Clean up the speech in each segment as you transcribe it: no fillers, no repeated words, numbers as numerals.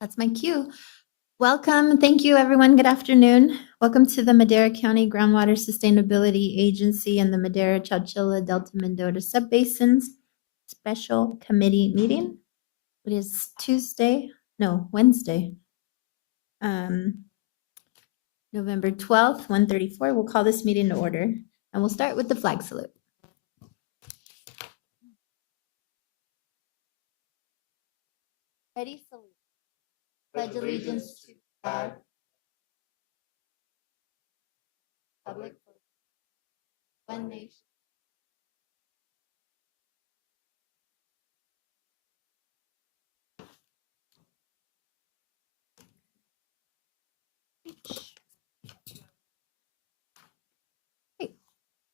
That's my cue. Welcome. Thank you, everyone. Good afternoon. Welcome to the Madera County Groundwater Sustainability Agency and the Madera Chowchilla Delta Mendota Subbasins Special Committee Meeting. It is Wednesday, November 12th, 1:34. We'll call this meeting to order, and we'll start with the flag salute. Ready, salute. Pledge allegiance to God, public, one nation.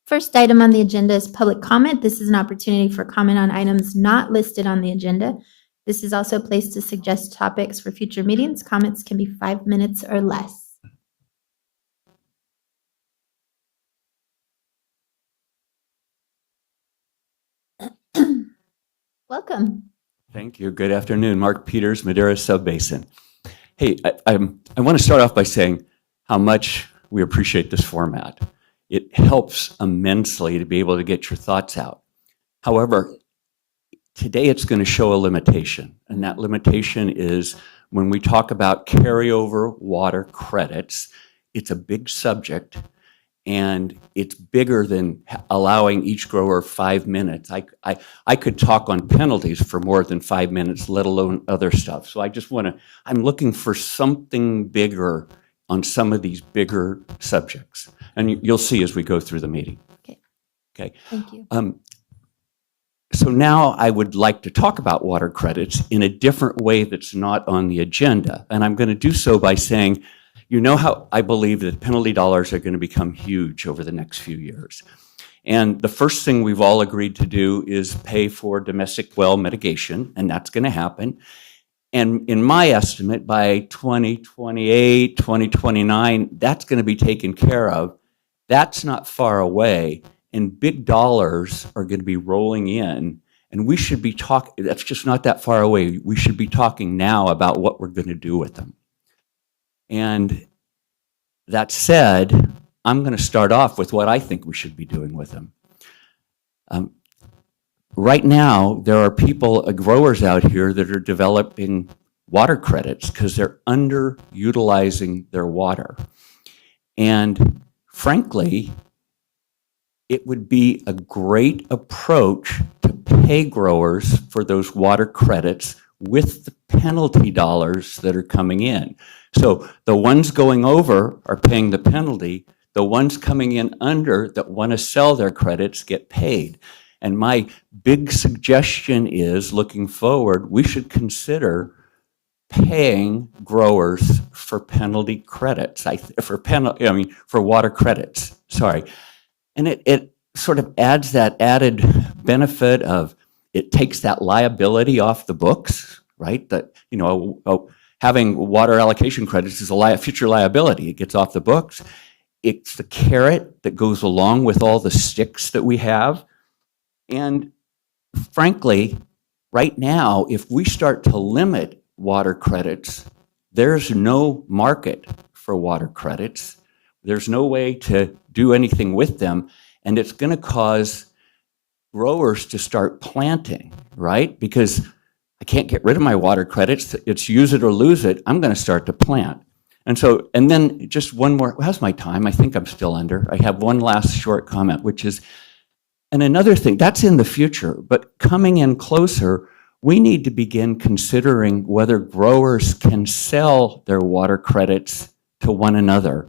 First item on the agenda is public comment. This is an opportunity for comment on items not listed on the agenda. This is also a place to suggest topics for future meetings. Comments can be 5 minutes or less. Welcome. Thank you. Good afternoon. Mark Peters, Madera Subbasin. Hey, I want to start off by saying how much we appreciate this format. It helps immensely to be able to get your thoughts out. However, today it's going to show a limitation, and that limitation is when we talk about carryover water credits, it's a big subject, and it's bigger than allowing each grower 5 minutes. I could talk on penalties for more than 5 minutes, let alone other stuff. So I'm looking for something bigger on some of these bigger subjects. And you'll see as we go through the meeting. Okay. Thank you. So now I would like to talk about water credits in a different way that's not on the agenda. And I'm going to do so by saying, you know how I believe that penalty dollars are going to become huge over the next few years. And the first thing we've all agreed to do is pay for domestic well mitigation, and that's going to happen. And in my estimate, by 2028, 2029, that's going to be taken care of. That's not far away, and big dollars are going to be rolling in. And we should be talking, that's just not that far away. We should be talking now about what we're going to do with them. And that said, I'm going to start off with what I think we should be doing with them. Right now, there are growers out here that are developing water credits because they're underutilizing their water. And frankly, it would be a great approach to pay growers for those water credits with the penalty dollars that are coming in. So the ones going over are paying the penalty. The ones coming in under that want to sell their credits get paid. And my big suggestion is, looking forward, we should consider paying growers for penalty credits, for water credits, sorry. And it sort of adds that added benefit of, it takes that liability off the books, right? That, having water allocation credits is a future liability. It gets off the books. It's the carrot that goes along with all the sticks that we have. And frankly, right now, if we start to limit water credits, there's no market for water credits. There's no way to do anything with them. And it's going to cause growers to start planting, right? Because I can't get rid of my water credits. It's use it or lose it. I'm going to start to plant. And then just one more, how's my time? I think I'm still under. I have one last short comment, which is, and another thing, that's in the future, but coming in closer, we need to begin considering whether growers can sell their water credits to one another.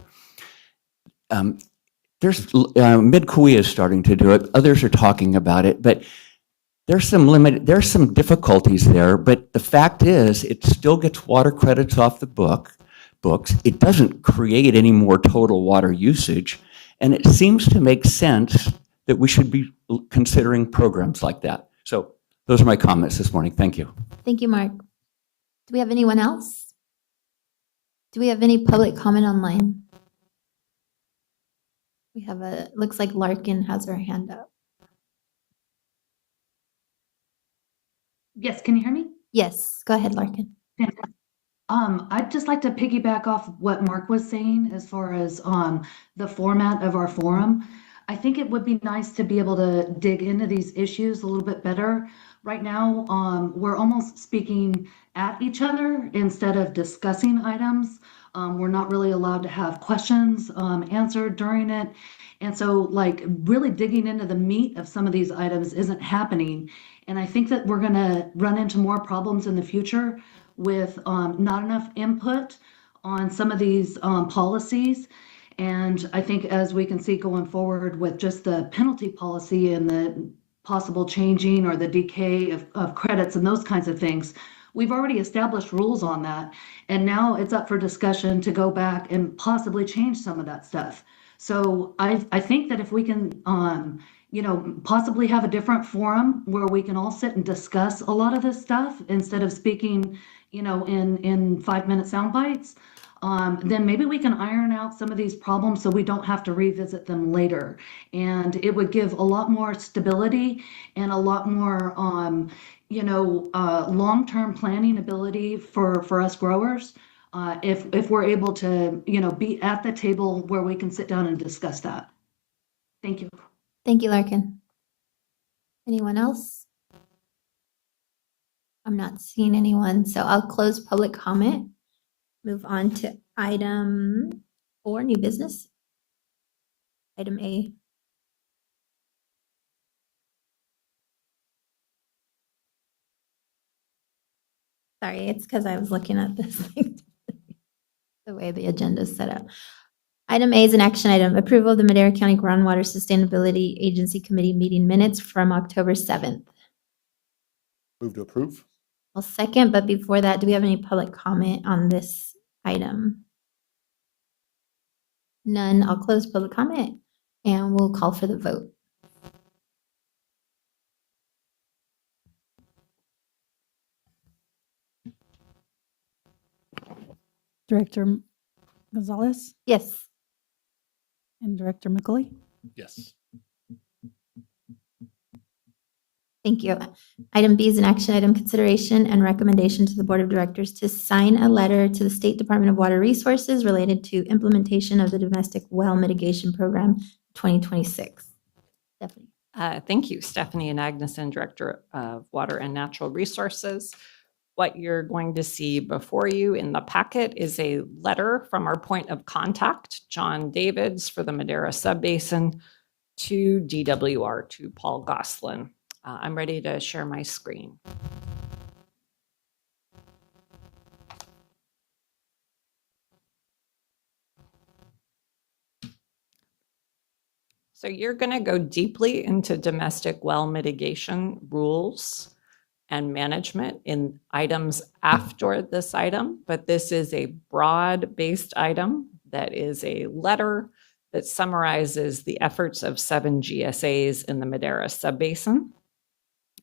Mid-Kauai is starting to do it. Others are talking about it, but there's some difficulties there. But the fact is, it still gets water credits off the books. It doesn't create any more total water usage, and it seems to make sense that we should be considering programs like that. So those are my comments this morning. Thank you. Thank you, Mark. Do we have anyone else? Do we have any public comment online? We have looks like Larkin has her hand up. Yes, can you hear me? Yes, go ahead, Larkin. Fantastic. I'd just like to piggyback off what Mark was saying as far as the format of our forum. I think it would be nice to be able to dig into these issues a little bit better. Right now, we're almost speaking at each other instead of discussing items. We're not really allowed to have questions answered during it. And so, like, really digging into the meat of some of these items isn't happening. And I think that we're going to run into more problems in the future with not enough input on some of these policies. And I think as we can see going forward with just the penalty policy and the possible changing or the decay of credits and those kinds of things, we've already established rules on that. And now it's up for discussion to go back and possibly change some of that stuff. So I think that if we can possibly have a different forum where we can all sit and discuss a lot of this stuff instead of speaking in 5-minute sound bites, then maybe we can iron out some of these problems so we don't have to revisit them later. And it would give a lot more stability and a lot more, long-term planning ability for us growers. If we're able to, be at the table where we can sit down and discuss that. Thank you. Thank you, Larkin. Anyone else? I'm not seeing anyone, so I'll close public comment. Move on to item 4, new business. Item A. Sorry, it's because I was looking at this the way the agenda is set up. Item A is an action item, approval of the Madera County Groundwater Sustainability Agency Committee meeting minutes from October 7th. Move to approve. I'll second, but before that, do we have any public comment on this item? None. I'll close public comment and we'll call for the vote. Director Gonzalez Yes. and Director McCauley. Yes. Thank you. Item B is an action item, consideration and recommendation to the Board of Directors to sign a letter to the State Department of Water Resources related to implementation of the Domestic Well Mitigation Program 2026. Stephanie. Thank you, Stephanie and Agneson, Director of Water and Natural Resources. What you're going to see before you in the packet is a letter from our point of contact, John Davids, for the Madera Subbasin, to DWR, to Paul Goslin. I'm ready to share my screen. So you're going to go deeply into domestic well mitigation rules and management in items after this item, but this is a broad-based item that is a letter that summarizes the efforts of 7 GSAs in the Madera Subbasin.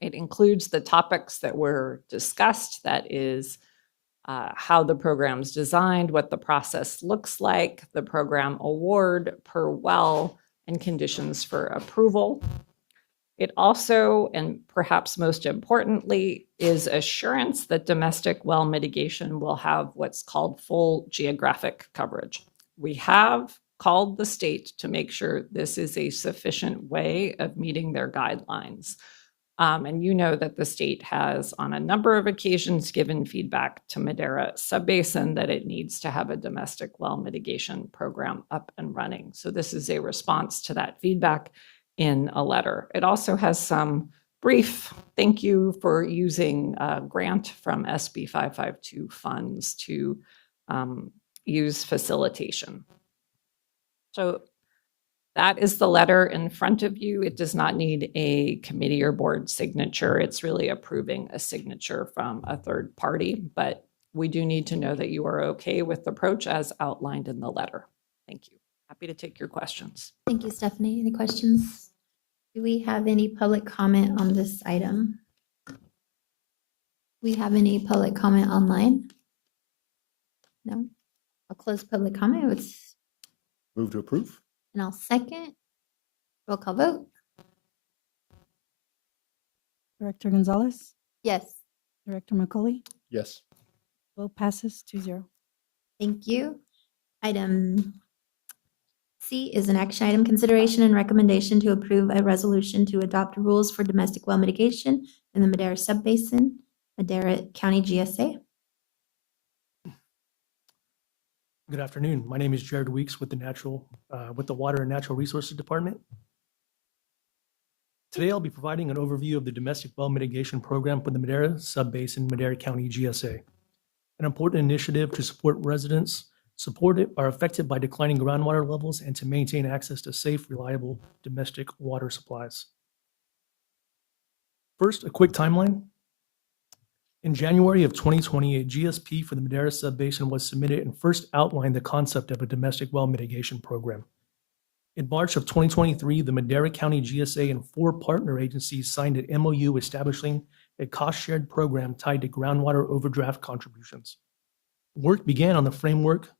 It includes the topics that were discussed, that is how the program's designed, what the process looks like, the program award per well, and conditions for approval. It also, and perhaps most importantly, is assurance that domestic well mitigation will have what's called full geographic coverage. We have called the state to make sure this is a sufficient way of meeting their guidelines. And you know that the state has on a number of occasions given feedback to Madera Subbasin that it needs to have a domestic well mitigation program up and running. So this is a response to that feedback in a letter. It also has some brief thank you for using a grant from SB 552 funds to use facilitation. So that is the letter in front of you. It does not need a committee or board signature. It's really approving a signature from a third party, but we do need to know that you are okay with the approach as outlined in the letter. Thank you. Happy to take your questions. Thank you, Stephanie. Any questions? Do we have any public comment on this item? We have any public comment online? No? I'll close public comment. Move to approve. And I'll second. Roll call vote. Director Gonzalez, Yes. Director McCauley, Yes. Vote passes 2-0. Thank you. Item C is an action item, consideration and recommendation to approve a resolution to adopt rules for domestic well mitigation in the Madera Subbasin, Madera County GSA. Good afternoon. My name is Jared Weeks with the Water and Natural Resources Department. Today, I'll be providing an overview of the domestic well mitigation program for the Madera Subbasin, Madera County GSA. An important initiative to support residents are affected by declining groundwater levels and to maintain access to safe, reliable domestic water supplies. First, a quick timeline. In January of 2020, a GSP for the Madera Subbasin was submitted and first outlined the concept of a domestic well mitigation program. In March of 2023, the Madera County GSA and 4 partner agencies signed an MOU establishing a cost-shared program tied to groundwater overdraft contributions. Work began on the framework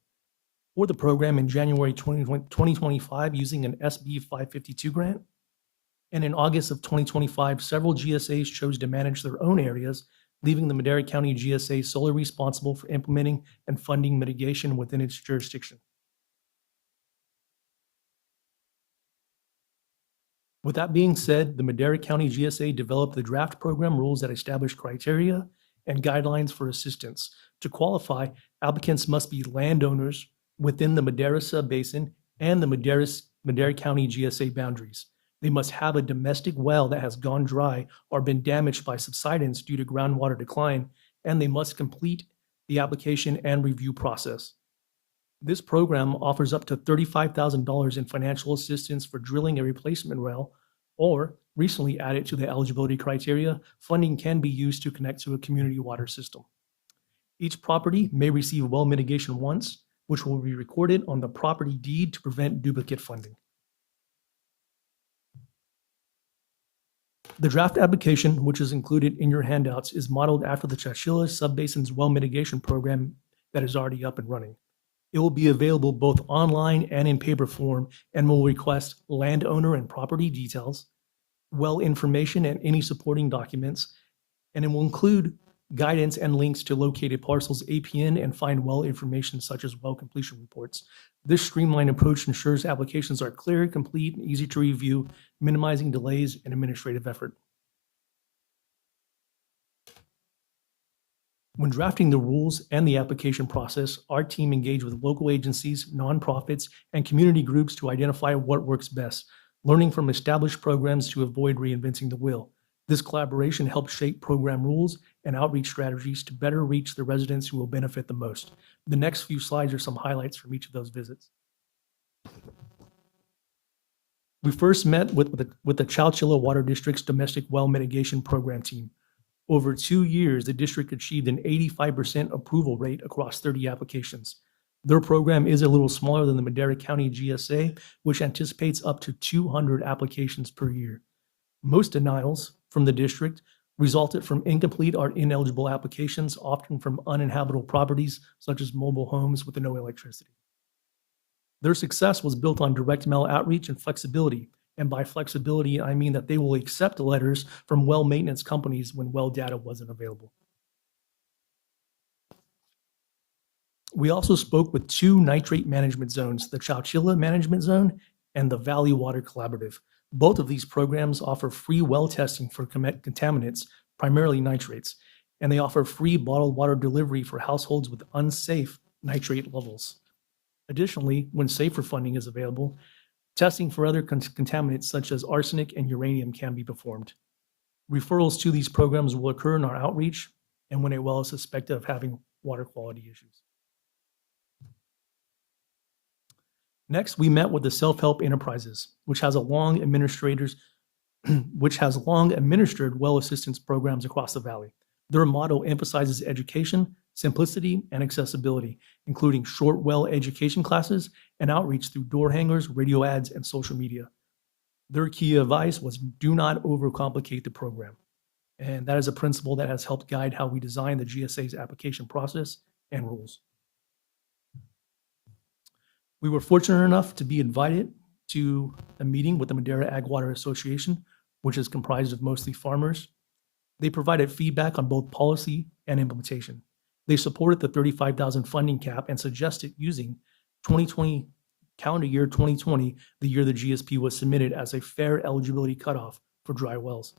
for the program in January 2025 using an SB 552 grant. And in August of 2025, several GSAs chose to manage their own areas, leaving the Madera County GSA solely responsible for implementing and funding mitigation within its jurisdiction. With that being said, the Madera County GSA developed the draft program rules that establish criteria and guidelines for assistance. To qualify, applicants must be landowners within the Madera Subbasin and the Madera County GSA boundaries. They must have a domestic well that has gone dry or been damaged by subsidence due to groundwater decline, and they must complete the application and review process. This program offers up to $35,000 in financial assistance for drilling a replacement well, or recently added to the eligibility criteria, funding can be used to connect to a community water system. Each property may receive well mitigation once, which will be recorded on the property deed to prevent duplicate funding. The draft application, which is included in your handouts, is modeled after the Chowchilla Subbasin's well mitigation program that is already up and running. It will be available both online and in paper form and will request landowner and property details, well information and any supporting documents, and it will include guidance and links to located parcels APN and find well information such as well completion reports. This streamlined approach ensures applications are clear, complete, and easy to review, minimizing delays and administrative effort. When drafting the rules and the application process, our team engaged with local agencies, nonprofits, and community groups to identify what works best, learning from established programs to avoid reinventing the wheel. This collaboration helped shape program rules and outreach strategies to better reach the residents who will benefit the most. The next few slides are some highlights from each of those visits. We first met with the Chowchilla Water District's Domestic Well Mitigation Program team. Over 2 years, the district achieved an 85% approval rate across 30 applications. Their program is a little smaller than the Madera County GSA, which anticipates up to 200 applications per year. Most denials from the district resulted from incomplete or ineligible applications, often from uninhabitable properties such as mobile homes with no electricity. Their success was built on direct mail outreach and flexibility. And by flexibility, I mean that they will accept letters from well maintenance companies when well data wasn't available. We also spoke with 2 nitrate management zones, the Chowchilla Management Zone and the Valley Water Collaborative. Both of these programs offer free well testing for contaminants, primarily nitrates, and they offer free bottled water delivery for households with unsafe nitrate levels. Additionally, when safer funding is available, testing for other contaminants such as arsenic and uranium can be performed. Referrals to these programs will occur in our outreach and when a well is suspected of having water quality issues. Next, we met with the Self-Help Enterprises, which has long administered well assistance programs across the valley. Their motto emphasizes education, simplicity, and accessibility, including short well education classes and outreach through door hangers, radio ads, and social media. Their key advice was do not overcomplicate the program. And that is a principle that has helped guide how we design the GSA's application process and rules. We were fortunate enough to be invited to a meeting with the Madera Ag Water Association, which is comprised of mostly farmers. They provided feedback on both policy and implementation. They supported the 35,000 funding cap and suggested using 2020, calendar year 2020, the year the GSP was submitted, as a fair eligibility cutoff for dry wells.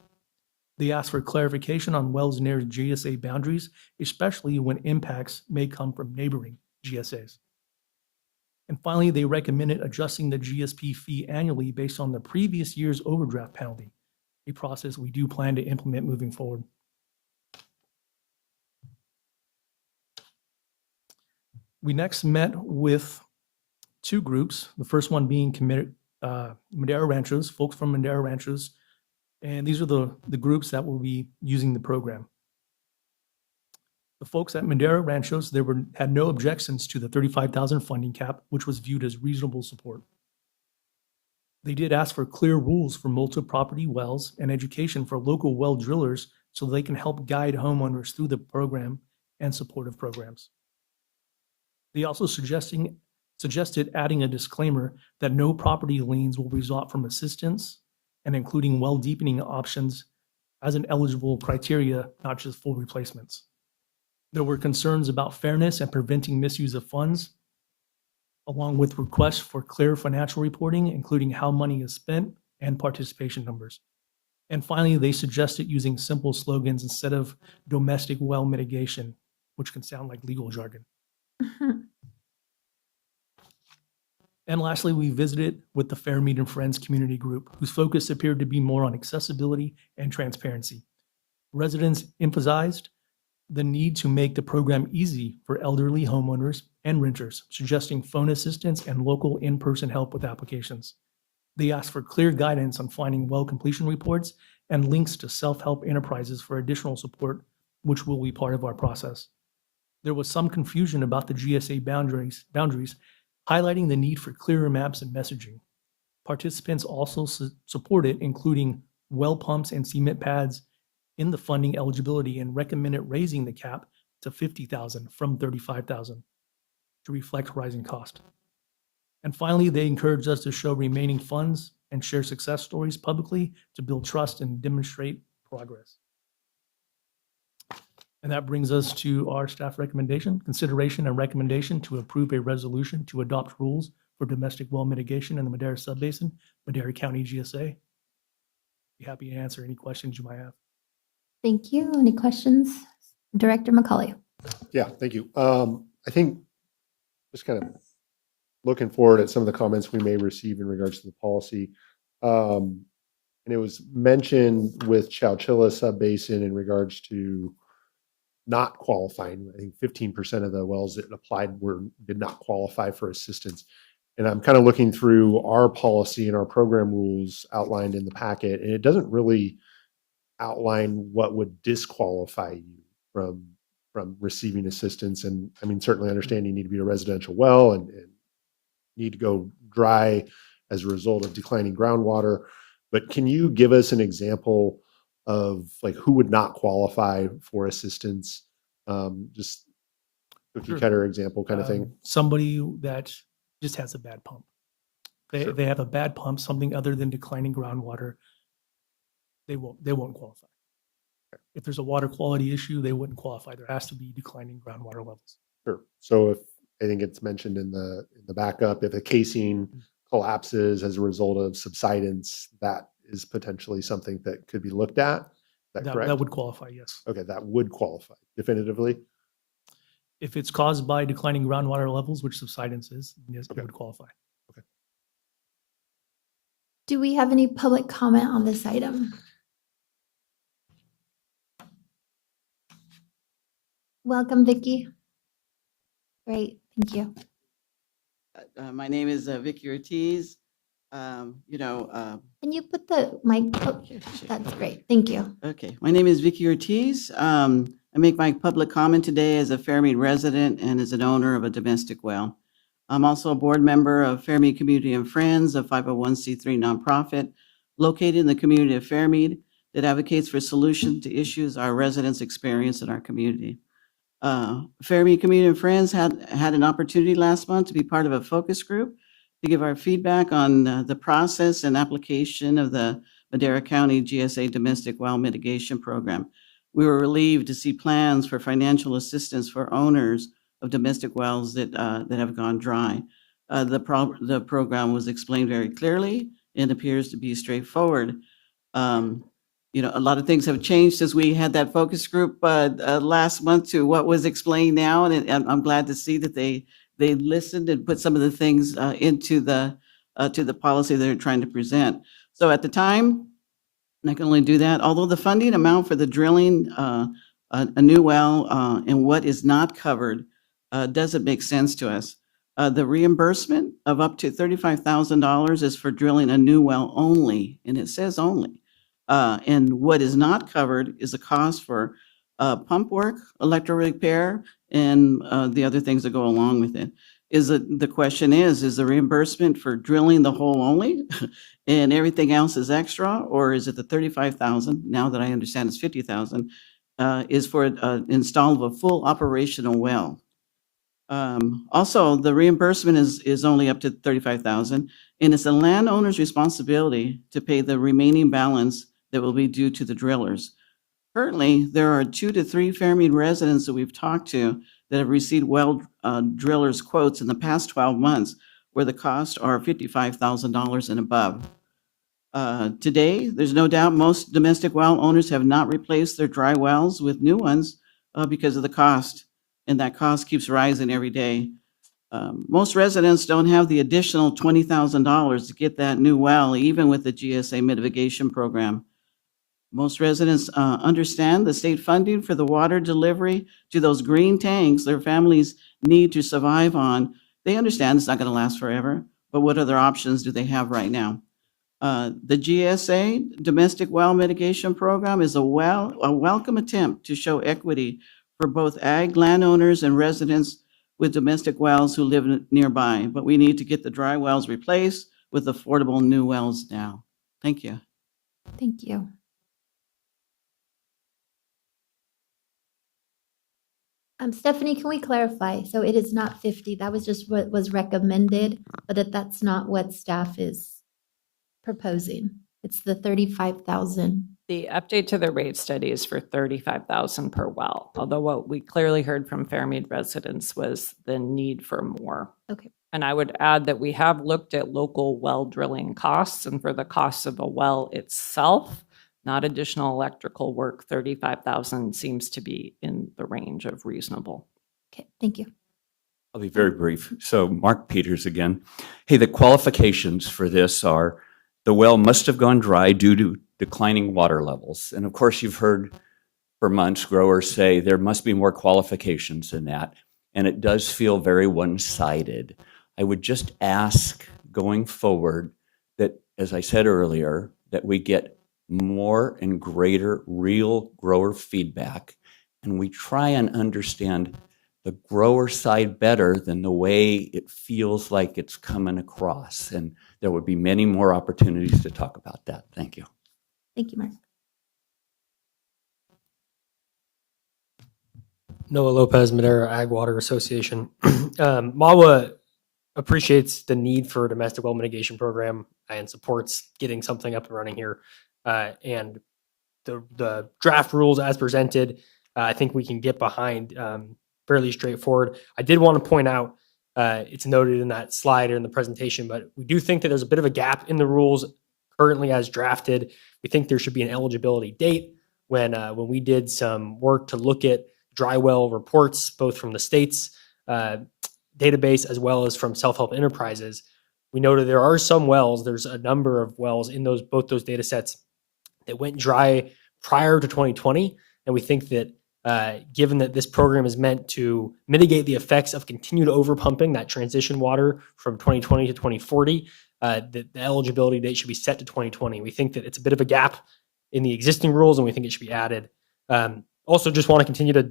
They asked for clarification on wells near GSA boundaries, especially when impacts may come from neighboring GSAs. And finally, they recommended adjusting the GSP fee annually based on the previous year's overdraft penalty, a process we do plan to implement moving forward. We next met with two groups, the first one being Madera Ranchos, folks from Madera Ranchos, and these are the groups that will be using the program. The folks at Madera Ranchos, had no objections to the 35,000 funding cap, which was viewed as reasonable support. They did ask for clear rules for multi-property wells and education for local well drillers so they can help guide homeowners through the program and supportive programs. They also suggested adding a disclaimer that no property liens will result from assistance, and including well deepening options as an eligible criteria, not just full replacements. There were concerns about fairness and preventing misuse of funds, along with requests for clear financial reporting, including how money is spent and participation numbers. And finally, they suggested using simple slogans instead of domestic well mitigation, which can sound like legal jargon. And lastly, we visited with the Fair Mead and Friends community group, whose focus appeared to be more on accessibility and transparency. Residents emphasized the need to make the program easy for elderly homeowners and renters, suggesting phone assistance and local in-person help with applications. They asked for clear guidance on finding well completion reports and links to self-help enterprises for additional support, which will be part of our process. There was some confusion about the GSA boundaries, highlighting the need for clearer maps and messaging. Participants also supported including well pumps and cement pads in the funding eligibility and recommended raising the cap to 50,000 from 35,000 to reflect rising cost. And finally, they encouraged us to show remaining funds and share success stories publicly to build trust and demonstrate progress. And that brings us to our staff recommendation, consideration and recommendation to approve a resolution to adopt rules for domestic well mitigation in the Madera Subbasin, Madera County GSA. Be happy to answer any questions you might have. Thank you. Any questions? Director McCauley. Yeah, thank you. I think just kind of looking forward at some of the comments we may receive in regards to the policy. And it was mentioned with Chowchilla Subbasin in regards to not qualifying. I think 15% of the wells that applied did not qualify for assistance. And I'm kind of looking through our policy and our program rules outlined in the packet, and it doesn't really outline what would disqualify you from receiving assistance. And I mean, certainly understand you need to be a residential well and need to go dry as a result of declining groundwater. But can you give us an example of like who would not qualify for assistance? Just cookie Sure. cutter example kind of thing. Somebody that just has a bad pump. Sure. They have a bad pump, something other than declining groundwater. They won't qualify. If there's a water quality issue, they wouldn't qualify. There has to be declining groundwater levels. Sure. So if I think it's mentioned in the backup, if a casing collapses as a result of subsidence, that is potentially something that could be looked at. Is that correct? That would qualify, yes. Okay, that would qualify definitively. If it's caused by declining groundwater levels, which subsidence is, yes, Okay. it would qualify. Do we have any public comment on this item? Welcome, Vicky. Great, thank you. My name is Vicky Ortiz. Can you put the mic? Oh, that's great. Thank you. Okay, my name is Vicky Ortiz. I make my public comment today as a Fairmead resident and as an owner of a domestic well. I'm also a board member of Fairmead Community and Friends, a 501c3 nonprofit located in the community of Fairmead that advocates for solutions to issues our residents experience in our community. Fairmead Community and Friends had an opportunity last month to be part of a focus group to give our feedback on the process and application of the Madera County GSA Domestic Well Mitigation Program. we were relieved to see plans for financial assistance for owners of domestic wells that have gone dry. The program was explained very clearly and appears to be straightforward. A lot of things have changed since we had that focus group last month to what was explained now, and I'm glad to see that they listened and put some of the things into the to the policy they're trying to present. So at the time, and I can only do that, although the funding amount for the drilling a new well and what is not covered doesn't make sense to us. The reimbursement of up to $35,000 is for drilling a new well only, and it says only. And what is not covered is a cost for pump work, electrical repair, and the other things that go along with it. The question is the reimbursement for drilling the hole only and everything else is extra, or is it the 35,000, now that I understand it's 50,000, is for install of a full operational well? Also, the reimbursement is only up to 35,000, and it's the landowner's responsibility to pay the remaining balance that will be due to the drillers. Currently, there are 2 to 3 Fairmead residents that we've talked to that have received well drillers quotes in the past 12 months where the costs are $55,000 and above. Today, there's no doubt most domestic well owners have not replaced their dry wells with new ones because of the cost, and that cost keeps rising every day. Most residents don't have the additional $20,000 to get that new well, even with the GSA mitigation program. Most residents understand the state funding for the water delivery to those green tanks their families need to survive on. They understand it's not going to last forever, but what other options do they have right now? The GSA Domestic Well Mitigation Program is a welcome attempt to show equity for both ag landowners and residents with domestic wells who live nearby, but we need to get the dry wells replaced with affordable new wells now. Thank you. Thank you. Stephanie, can we clarify? So it is not 50, that was just what was recommended, but that's not what staff is proposing. It's the 35,000. The update to the rate study is for 35,000 per well, although what we clearly heard from Fairmead residents was the need for more. Okay. And I would add that we have looked at local well drilling costs, and for the cost of a well itself, not additional electrical work, 35,000 seems to be in the range of reasonable. Okay, thank you. I'll be very brief. So Mark Peters again. Hey, the qualifications for this are the well must have gone dry due to declining water levels. And of course, you've heard for months growers say there must be more qualifications than that. And it does feel very one-sided. I would just ask going forward that, as I said earlier, that we get more and greater real grower feedback, and we try and understand the grower side better than the way it feels like it's coming across. And there would be many more opportunities to talk about that. Thank you. Thank you, Mark. Noah Lopez, Madera Ag Water Association. MAWA appreciates the need for a domestic well mitigation program and supports getting something up and running here. And the draft rules as presented, I think we can get behind fairly straightforward. I did want to point out, it's noted in that slide or in the presentation, but we do think that there's a bit of a gap in the rules currently as drafted. We think there should be an eligibility date. When we did some work to look at dry well reports, both from the state's database as well as from self-help enterprises, we noted there are some wells, there's a number of wells in both those data sets that went dry prior to 2020. And we think that given that this program is meant to mitigate the effects of continued overpumping, that transition water from 2020 to 2040, that the eligibility date should be set to 2020. We think that it's a bit of a gap in the existing rules, and we think it should be added. Also, just want to continue to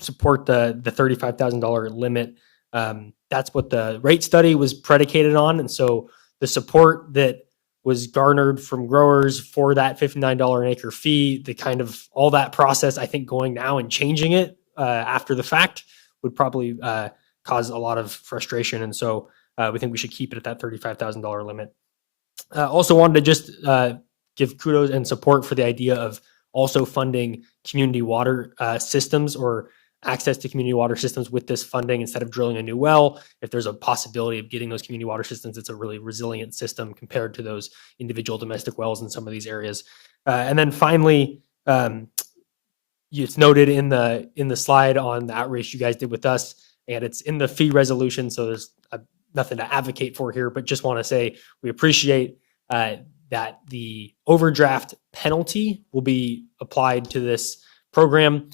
support the $35,000 limit. That's what the rate study was predicated on. And so the support that was garnered from growers for that $59 an acre fee, the kind of all that process, I think going now and changing it after the fact would probably cause a lot of frustration. And so we think we should keep it at that $35,000 limit. Also wanted to just give kudos and support for the idea of also funding community water systems or access to community water systems with this funding instead of drilling a new well. If there's a possibility of getting those community water systems, it's a really resilient system compared to those individual domestic wells in some of these areas. And then finally, it's noted in the slide on the outreach you guys did with us, and it's in the fee resolution. So there's nothing to advocate for here, but just want to say we appreciate that the overdraft penalty will be applied to this program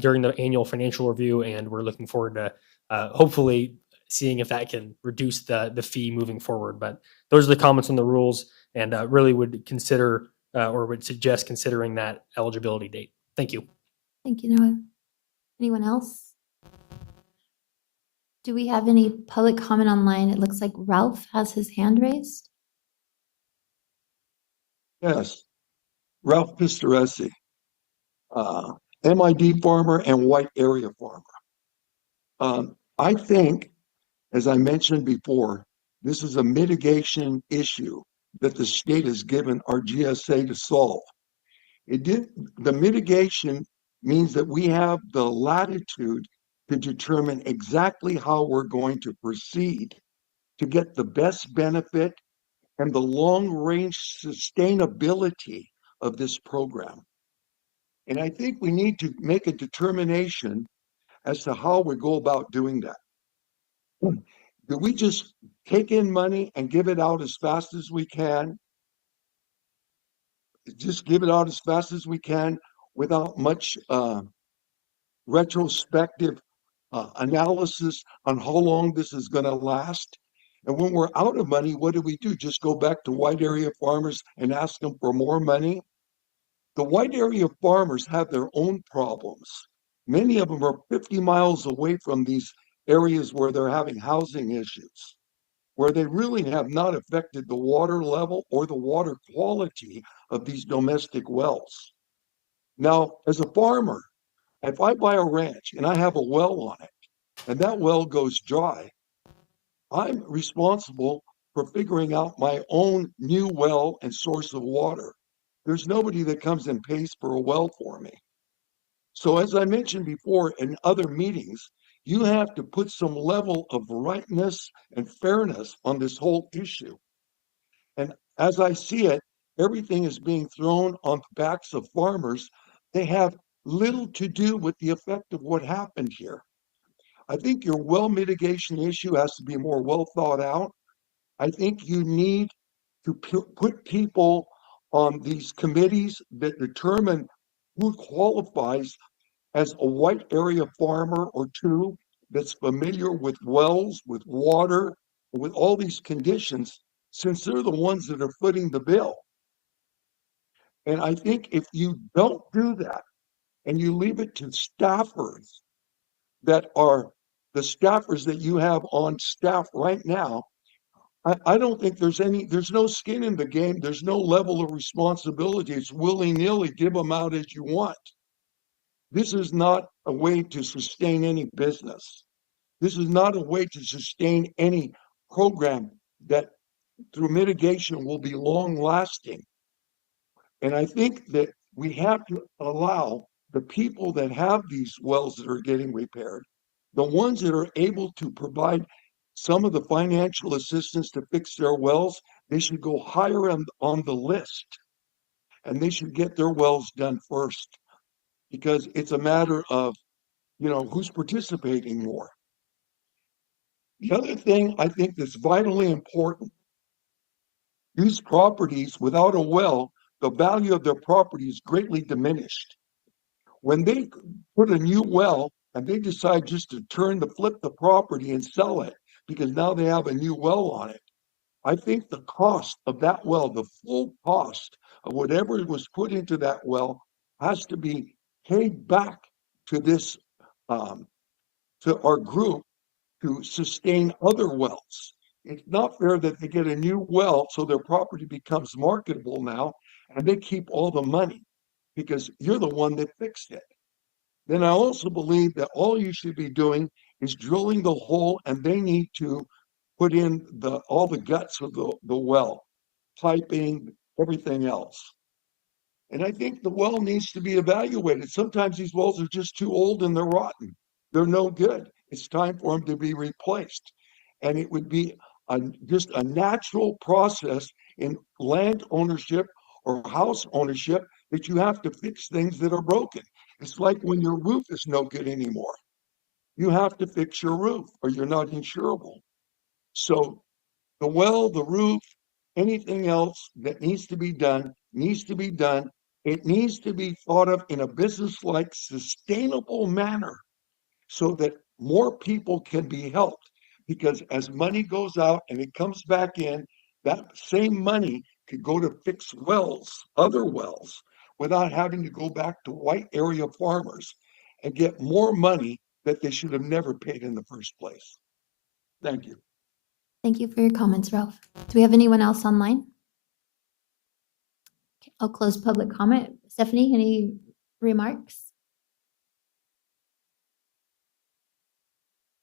during the annual financial review, and we're looking forward to hopefully seeing if that can reduce the fee moving forward. But those are the comments on the rules, and really would consider or would suggest considering that eligibility date. Thank you. Thank you, Noah. Anyone else? Do we have any public comment online? It looks like Ralph has his hand raised. Yes, Ralph Pistoresi, MID farmer and white area farmer. I think, as I mentioned before, this is a mitigation issue that the state has given our GSA to solve. The mitigation means that we have the latitude to determine exactly how we're going to proceed to get the best benefit and the long-range sustainability of this program. And I think we need to make a determination as to how we go about doing that. Do we just take in money and give it out as fast as we can? Just give it out as fast as we can without much retrospective analysis on how long this is going to last? And when we're out of money, what do? Just go back to white area farmers and ask them for more money? The white area farmers have their own problems. Many of them are 50 miles away from these areas where they're having housing issues, where they really have not affected the water level or the water quality of these domestic wells. Now, as a farmer, if I buy a ranch and I have a well on it, and that well goes dry, I'm responsible for figuring out my own new well and source of water. There's nobody that comes and pays for a well for me. So as I mentioned before in other meetings, you have to put some level of rightness and fairness on this whole issue. And as I see it, everything is being thrown on the backs of farmers. They have little to do with the effect of what happened here. I think your well mitigation issue has to be more well thought out. I think you need to put people on these committees that determine who qualifies as a white area farmer or two that's familiar with wells, with water, with all these conditions, since they're the ones that are footing the bill. And I think if you don't do that and you leave it to staffers that are the staffers that you have on staff right now, I don't think there's no skin in the game. There's no level of responsibility. It's willy-nilly, give them out as you want. This is not a way to sustain any business. This is not a way to sustain any program that through mitigation will be long lasting. And I think that we have to allow the people that have these wells that are getting repaired, the ones that are able to provide some of the financial assistance to fix their wells, they should go higher on the list, and they should get their wells done first, because it's a matter of, who's participating more. The other thing I think that's vitally important, these properties without a well, the value of their property is greatly diminished. When they put a new well and they decide just to flip the property and sell it because now they have a new well on it, I think the cost of that well, the full cost of whatever was put into that well, has to be paid back to this, to our group to sustain other wells. It's not fair that they get a new well so their property becomes marketable now and they keep all the money because you're the one that fixed it. Then I also believe that all you should be doing is drilling the hole, and they need to put in all the guts of the well, piping, everything else. And I think the well needs to be evaluated. Sometimes these wells are just too old and they're rotten. They're no good. It's time for them to be replaced. And it would be just a natural process in land ownership or house ownership that you have to fix things that are broken. It's like when your roof is no good anymore. You have to fix your roof or you're not insurable. So the well, the roof, anything else that needs to be done, needs to be done. It needs to be thought of in a business-like, sustainable manner so that more people can be helped. Because as money goes out and it comes back in, that same money could go to fix wells, other wells, without having to go back to white area farmers and get more money that they should have never paid in the first place. Thank you. Thank you for your comments, Ralph. Do we have anyone else online? Okay, I'll close public comment. Stephanie, any remarks?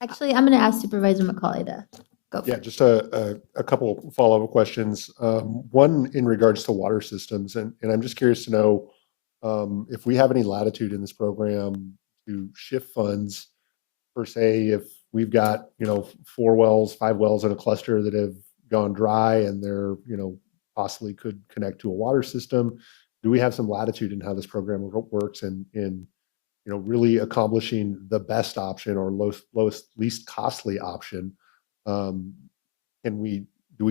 Actually, I'm going to ask Supervisor McCauley to go Yeah, first. just a couple follow-up questions. One in regards to water systems, and I'm just curious to know if we have any latitude in this program to shift funds per se, if we've got, 4 wells, 5 wells in a cluster that have gone dry and they're, possibly could connect to a water system. Do we have some latitude in how this program works and in really accomplishing the best option or least costly option? Can we, do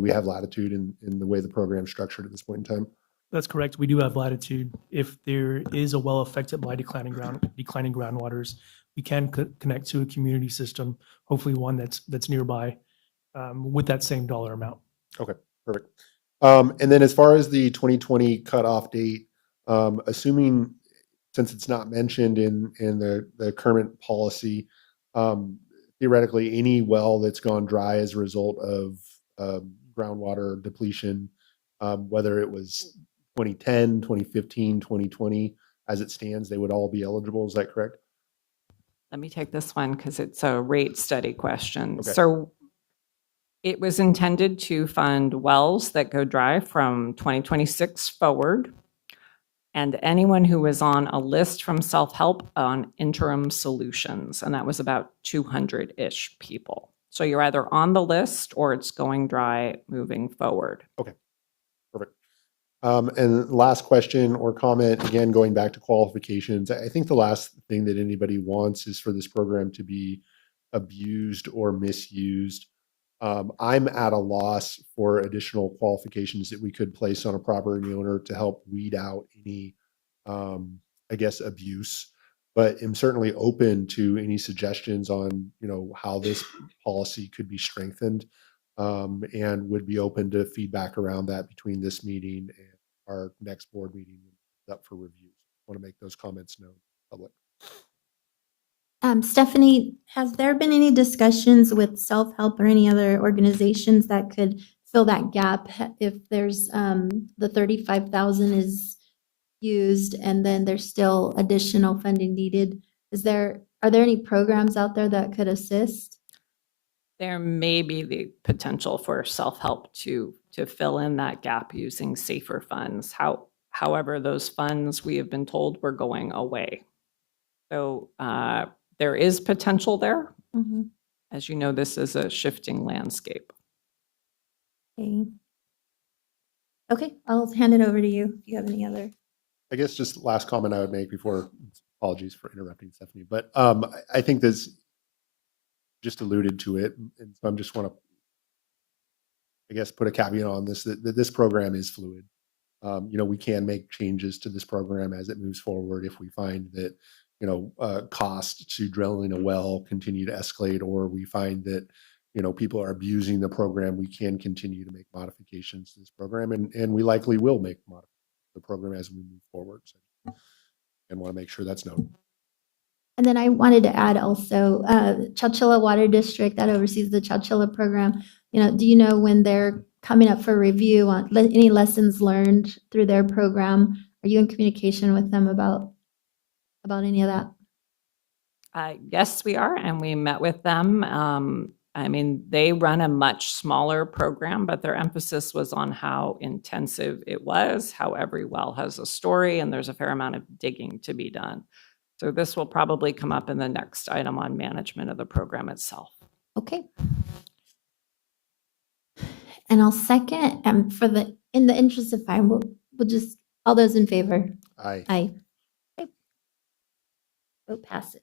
we have latitude in the way the program's structured at this point in time? That's correct. We do have latitude. If there is a well affected by declining groundwaters, we can connect to a community system, hopefully one that's nearby, with that same dollar amount. Okay, perfect. And then as far as the 2020 cutoff date, assuming, since it's not mentioned in the current policy, theoretically, any well that's gone dry as a result of groundwater depletion, whether it was 2010, 2015, 2020, as it stands, they would all be eligible. Is that correct? Let me take this one because it's a rate study question. Okay. So it was intended to fund wells that go dry from 2026 forward, and anyone who was on a list from self-help on interim solutions, and that was about 200-ish people. So you're either on the list or it's going dry moving forward. Okay, perfect. And last question or comment, again, going back to qualifications, I think the last thing that anybody wants is for this program to be abused or misused. I'm at a loss for additional qualifications that we could place on a property owner to help weed out any, abuse. But I'm certainly open to any suggestions on, how this policy could be strengthened, and would be open to feedback around that between this meeting and our next board meeting up for review. Want to make those comments known, public. Stephanie, has there been any discussions with self-help or any other organizations that could fill that gap if there's the 35,000 is used and then there's still additional funding needed? Are there any programs out there that could assist? There may be the potential for self-help to fill in that gap using safer funds. However, those funds, we have been told, were going away. So there is potential there. Mhm. As you know, this is a shifting landscape. Okay. Okay, I'll hand it over to you. If you have any other. I guess just last comment I would make before, apologies for interrupting Stephanie, but I think this just alluded to it. And so I'm just want to, put a caveat on this, that this program is fluid. We can make changes to this program as it moves forward if we find that, costs to drilling a well continue to escalate, or we find that, people are abusing the program. We can continue to make modifications to this program, and we likely will make the program as we move forward. So, and want to make sure that's known. And then I wanted to add also, Chowchilla Water District that oversees the Chowchilla program. Do you know when they're coming up for review on any lessons learned through their program? Are you in communication with them about any of that? Yes, we are, and we met with them. I mean, they run a much smaller program, but their emphasis was on how intensive it was, how every well has a story, and there's a fair amount of digging to be done. So this will probably come up in the next item on management of the program itself. Okay. And I'll second, in the interest of time, we'll just, all those in favor? Aye. Aye. Okay. Vote passes.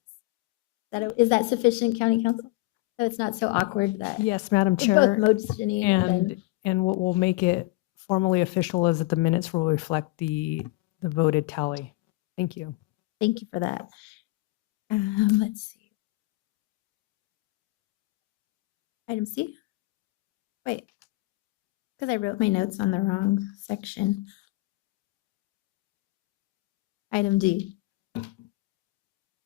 Is that sufficient, County Council? So it's not so awkward that Yes, Madam we're Chair. both motioning and then. And what will make it formally official is that the minutes will reflect the voted tally. Thank you. Thank you for that. Let's see. Item C. Wait, because I wrote my notes on the wrong section. Item D.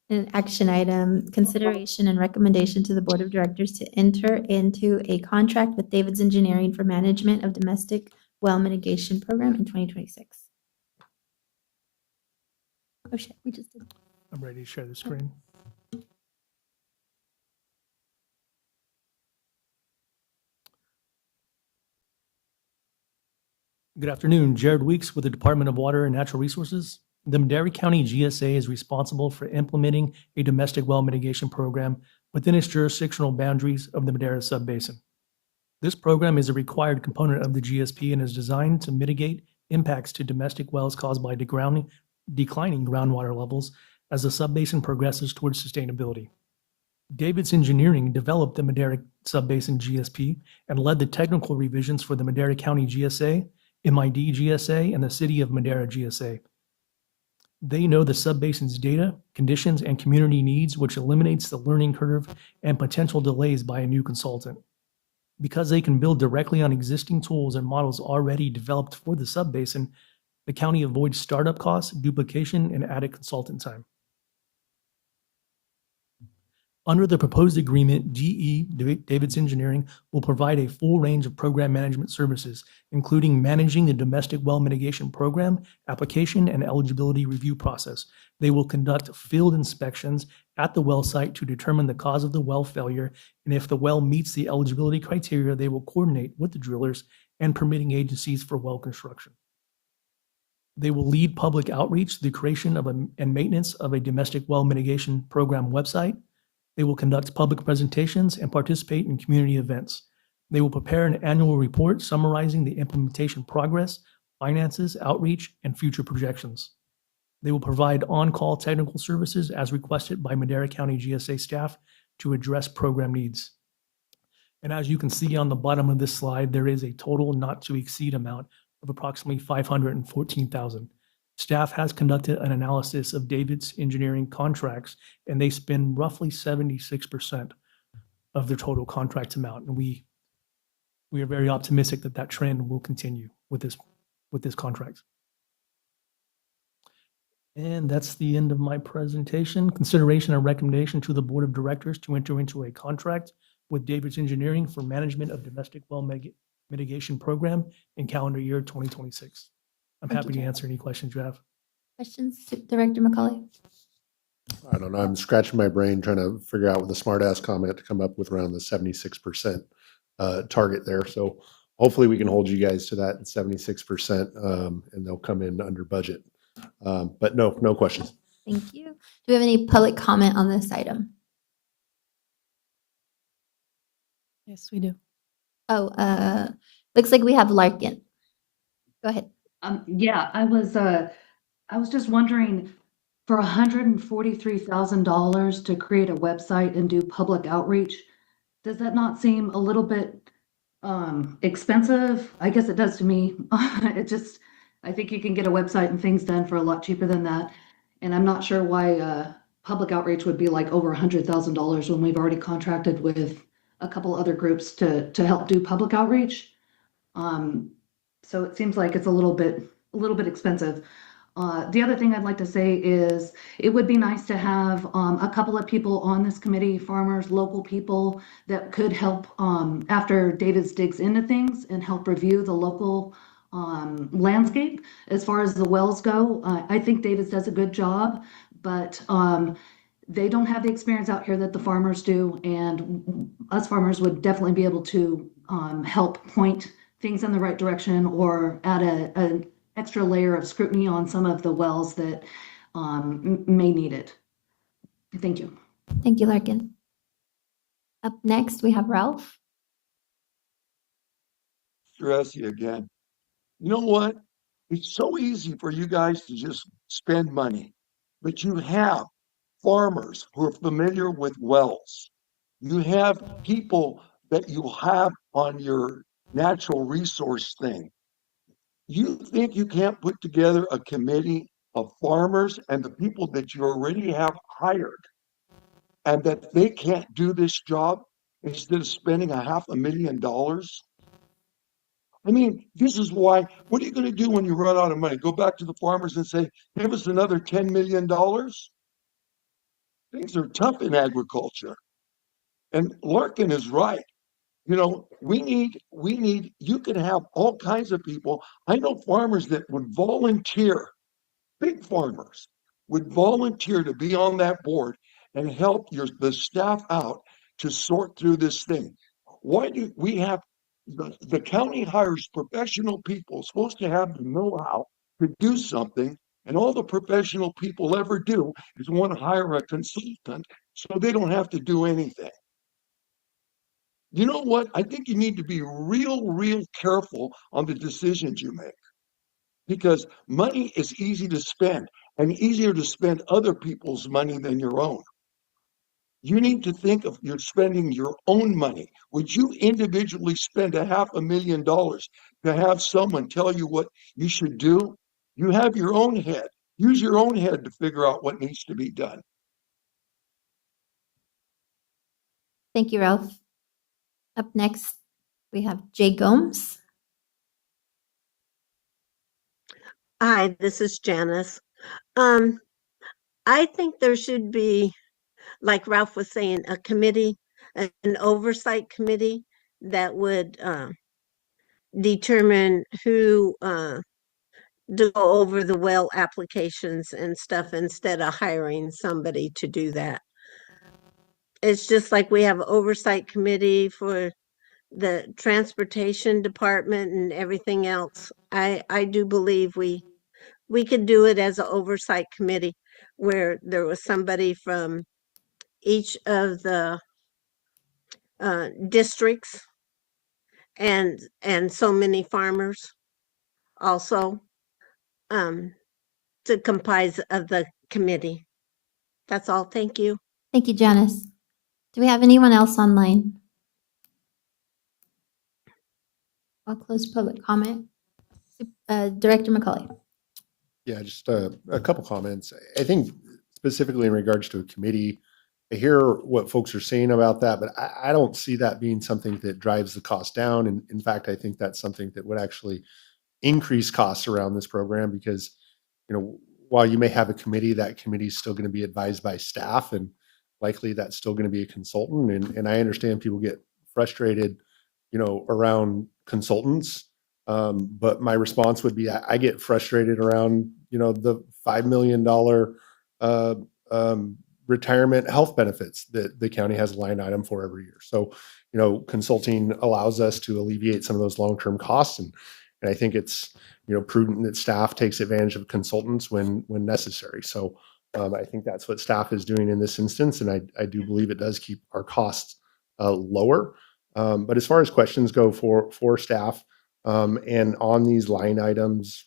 An action item, consideration and recommendation to the Board of Directors to enter into a contract with David's Engineering for management of domestic well mitigation program in 2026. Oh shit, we just did. I'm ready to share the screen. Good afternoon, Jared Weeks with the Department of Water and Natural Resources. The Madera County GSA is responsible for implementing a domestic well mitigation program within its jurisdictional boundaries of the Madera Subbasin. This program is a required component of the GSP and is designed to mitigate impacts to domestic wells caused by declining groundwater levels as the subbasin progresses towards sustainability. David's Engineering developed the Madera Subbasin GSP and led the technical revisions for the Madera County GSA, MID GSA, and the City of Madera GSA. They know the subbasin's data, conditions, and community needs, which eliminates the learning curve and potential delays by a new consultant. Because they can build directly on existing tools and models already developed for the subbasin, the county avoids startup costs, duplication, and added consultant time. Under the proposed agreement, GE, David's Engineering, will provide a full range of program management services, including managing the domestic well mitigation program, application, and eligibility review process. They will conduct field inspections at the well site to determine the cause of the well failure, and if the well meets the eligibility criteria, they will coordinate with the drillers and permitting agencies for well construction. They will lead public outreach, the creation of and maintenance of a domestic well mitigation program website. They will conduct public presentations and participate in community events. They will prepare an annual report summarizing the implementation progress, finances, outreach, and future projections. They will provide on-call technical services as requested by Madera County GSA staff to address program needs. And as you can see on the bottom of this slide, there is a total not to exceed amount of approximately $514,000. Staff has conducted an analysis of David's Engineering contracts, and they spend roughly 76% of their total contract amount. And we are very optimistic that that trend will continue with this contract. And that's the end of my presentation. Consideration and recommendation to the Board of Directors to enter into a contract with David's Engineering for management of domestic well mitigation program in calendar year 2026. I'm Thank happy you, to Jeff. answer any questions you have. Questions, Director McCauley? I don't know. I'm scratching my brain trying to figure out with a smart ass comment to come up with around the 76% target there. So hopefully we can hold you guys to that 76% and they'll come in under budget. But no questions. Thank you. Do we have any public comment on this item? Yes, we do. Oh, looks like we have Larkin. Go ahead. Yeah, I was just wondering, for $143,000 to create a website and do public outreach, does that not seem a little bit expensive? I guess it does to me. I think you can get a website and things done for a lot cheaper than that. And I'm not sure why public outreach would be like over $100,000 when we've already contracted with a couple other groups to help do public outreach. So it seems like it's a little bit expensive. The other thing I'd like to say is it would be nice to have a couple of people on this committee, farmers, local people that could help after David's digs into things and help review the local landscape as far as the wells go. I think David's does a good job, but they don't have the experience out here that the farmers do, and us farmers would definitely be able to help point things in the right direction or add an extra layer of scrutiny on some of the wells that may need it. Thank you. Thank you, Larkin. Up next, we have Ralph. Stress you again. You know what? It's so easy for you guys to just spend money, but you have farmers who are familiar with wells. You have people that you have on your natural resource thing. You think you can't put together a committee of farmers and the people that you already have hired and that they can't do this job instead of spending $500,000? I mean, this is why, what are you going to do when you run out of money? Go back to the farmers and say, give us another $10 million? Things are tough in agriculture. And Larkin is right. You know, you can have all kinds of people. I know farmers that would volunteer, big farmers would volunteer to be on that board and help the staff out to sort through this thing. Why do we have the county hires professional people supposed to have the know-how to do something, and all the professional people ever do is want to hire a consultant so they don't have to do anything. You know what? I think you need to be real careful on the decisions you make, because money is easy to spend and easier to spend other people's money than your own. You need to think of you're spending your own money. Would you individually spend $500,000 to have someone tell you what you should do? You have your own head. Use your own head to figure out what needs to be done. Thank you, Ralph. Up next, we have Jay Gomes. Hi, this is Janice. I think there should be, like Ralph was saying, a committee, an oversight committee that would determine who to go over the well applications and stuff instead of hiring somebody to do that. It's just like we have an oversight committee for the transportation department and everything else. I do believe we could do it as an oversight committee where there was somebody from each of the districts and so many farmers also to comprise of the committee. That's all. Thank you. Thank you, Janice. Do we have anyone else online? I'll close public comment. Director McCauley. Yeah, just a couple comments. I think specifically in regards to a committee, I hear what folks are saying about that, but I don't see that being something that drives the cost down. And in fact, I think that's something that would actually increase costs around this program because, you know, while you may have a committee, that committee is still going to be advised by staff and likely that's still going to be a consultant. And I understand people get frustrated, you know, around consultants. But my response would be, I get frustrated around, you know, the $5 million retirement health benefits that the county has a line item for every year. So, you know, consulting allows us to alleviate some of those long-term costs. And I think it's, you know, prudent that staff takes advantage of consultants when necessary. So I think that's what staff is doing in this instance. And I do believe it does keep our costs lower. But as far as questions go for staff, and on these line items,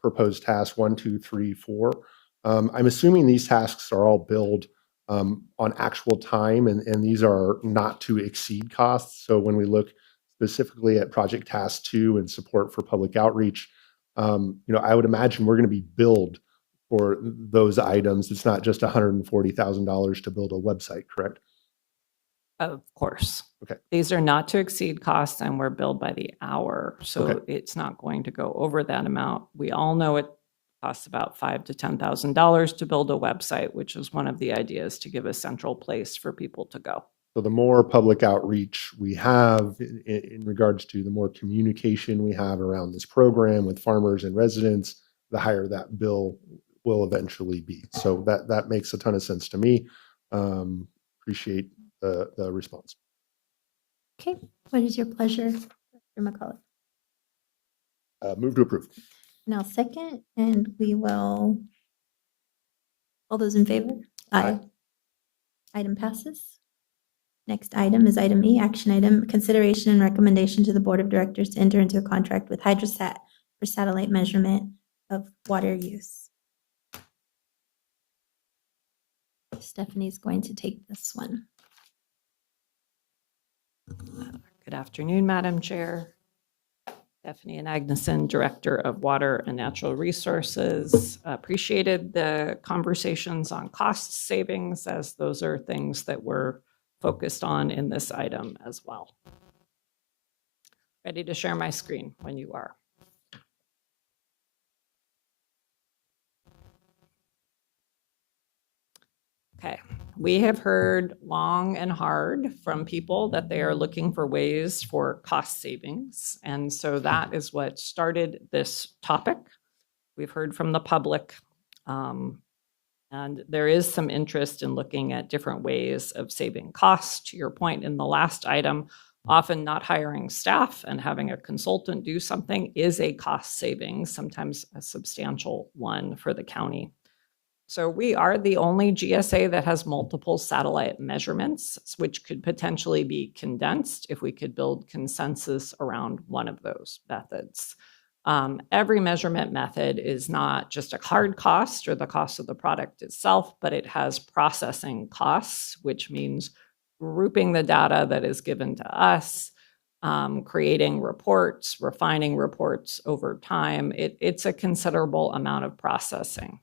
proposed tasks 1, 2, 3, 4, I'm assuming these tasks are all billed on actual time, and these are not to exceed costs. So when we look specifically at project task 2 and support for public outreach, you know, I would imagine we're going to be billed for those items. It's not just $140,000 to build a website, correct? Of course. Okay. These are not to exceed costs and we're billed by the hour. So Okay. it's not going to go over that amount. We all know it costs about $5,000 to $10,000 to build a website, which is one of the ideas to give a central place for people to go. So the more public outreach we have in regards to the more communication we have around this program with farmers and residents, the higher that bill will eventually be. So that makes a ton of sense to me. Appreciate the response. Okay, what is your pleasure, Dr. McCullough? Move to approve. Now second, and we will, all those in favor? Aye. Item passes. Next item is item E, action item, consideration and recommendation to the Board of Directors to enter into a contract with Hydrosat for satellite measurement of water use. Stephanie's going to take this one. Good afternoon, Madam Chair. Stephanie Agneson, Director of Water and Natural Resources. Appreciated the conversations on cost savings, as those are things that we're focused on in this item as well. Ready to share my screen when you are. Okay, we have heard long and hard from people that they are looking for ways for cost savings. And so that is what started this topic. We've heard from the public, and there is some interest in looking at different ways of saving costs. To your point in the last item, often not hiring staff and having a consultant do something is a cost savings, sometimes a substantial one for the county. So we are the only GSA that has multiple satellite measurements, which could potentially be condensed if we could build consensus around one of those methods. Every measurement method is not just a hard cost or the cost of the product itself, but it has processing costs, which means grouping the data that is given to us, creating reports, refining reports over time. It's a considerable amount of processing.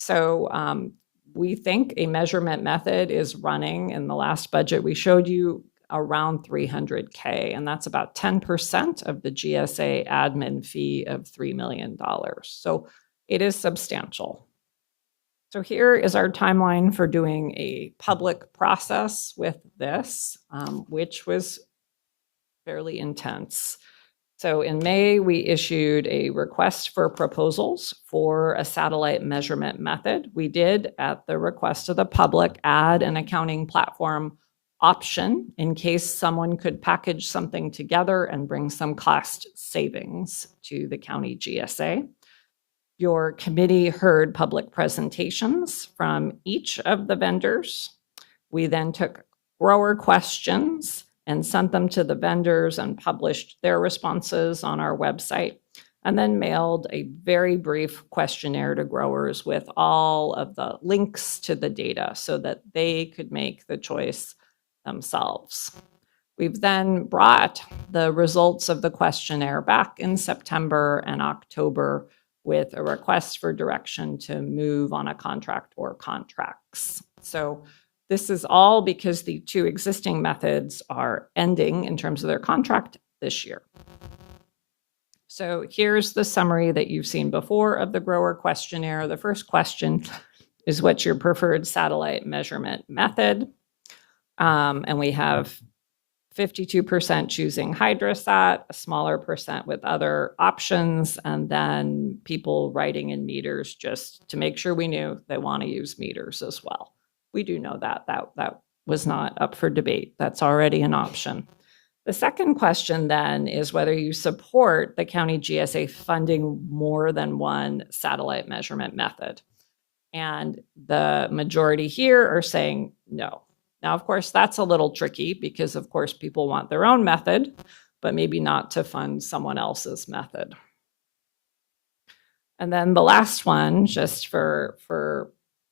So we think a measurement method is running, in the last budget we showed you, around $300K, and that's about 10% of the GSA admin fee of $3 million. So it is substantial. So here is our timeline for doing a public process with this, which was fairly intense. So in May, we issued a request for proposals for a satellite measurement method. We did, at the request of the public, add an accounting platform option in case someone could package something together and bring some cost savings to the county GSA. Your committee heard public presentations from each of the vendors. We then took grower questions and sent them to the vendors and published their responses on our website, and then mailed a very brief questionnaire to growers with all of the links to the data so that they could make the choice themselves. We've then brought the results of the questionnaire back in September and October with a request for direction to move on a contract or contracts. So this is all because the two existing methods are ending in terms of their contract this year. So here's the summary that you've seen before of the grower questionnaire. The first question is, what's your preferred satellite measurement method? And we have 52% choosing Hydrosat, a smaller percent with other options, and then people writing in meters just to make sure we knew they want to use meters as well. We do know that was not up for debate. That's already an option. The second question then is whether you support the county GSA funding more than one satellite measurement method. And the majority here are saying no. Now, of course, that's a little tricky because, of course, people want their own method, but maybe not to fund someone else's method. And then the last one, just for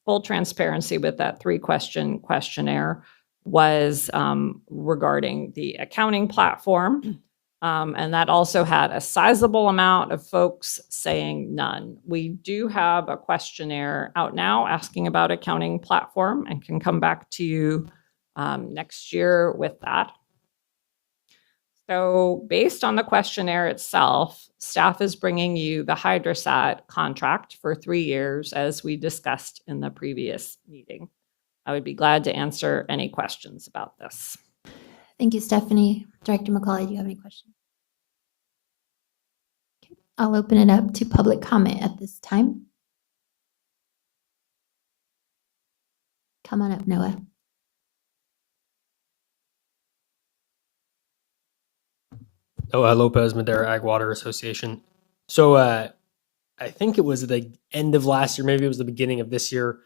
full transparency with that 3-question questionnaire, was regarding the accounting platform. And that also had a sizable amount of folks saying none. We do have a questionnaire out now asking about accounting platform and can come back to you next year with that. So based on the questionnaire itself, staff is bringing you the Hydrosat contract for 3 years, as we discussed in the previous meeting. I would be glad to answer any questions about this. Thank you, Stephanie. Director McCauley, do you have any questions? Okay, I'll open it up to public comment at this time. Come on up, Noah. Noah Lopez, Madera Ag Water Association. So I think it was the end of last year, maybe it was the beginning of this year,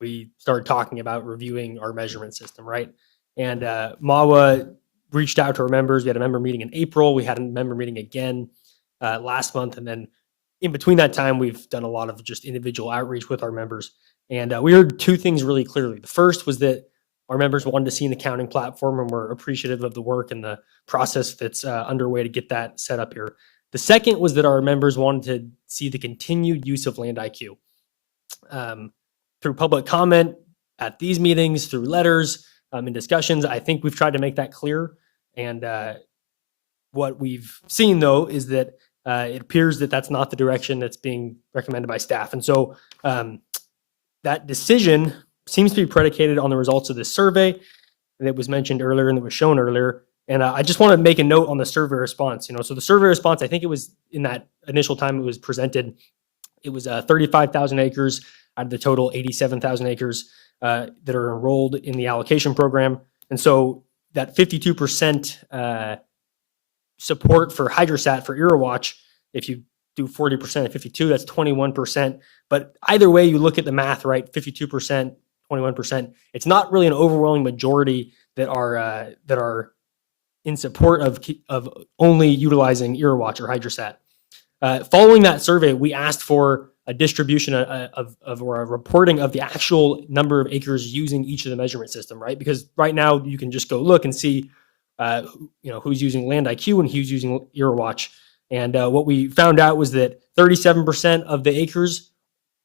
we started talking about reviewing our measurement system, right? And MAWA reached out to our members. We had a member meeting in April. We had a member meeting again last month. And then in between that time, we've done a lot of just individual outreach with our members. And we heard two things really clearly. The first was that our members wanted to see an accounting platform, and we're appreciative of the work and the process that's underway to get that set up here. The second was that our members wanted to see the continued use of Land IQ. Through public comment at these meetings, through letters, in discussions, I think we've tried to make that clear. And what we've seen, though, is that it appears that that's not the direction that's being recommended by staff. And so that decision seems to be predicated on the results of this survey that was mentioned earlier and that was shown earlier. And I just want to make a note on the survey response. So the survey response, I think it was in that initial time it was presented, it was 35,000 acres out of the total 87,000 acres that are enrolled in the allocation program. And so that 52% support for hydrosat for Irriwatch, if you do 40% of 52, that's 21%. But either way you look at the math, right, 52%, 21%, it's not really an overwhelming majority that are in support of only utilizing Irriwatch or hydrosat. Following that survey, we asked for a distribution or a reporting of the actual number of acres using each of the measurement system, right? Because right now you can just go look and see, who's using Land IQ and who's using Irriwatch. And what we found out was that 37% of the acres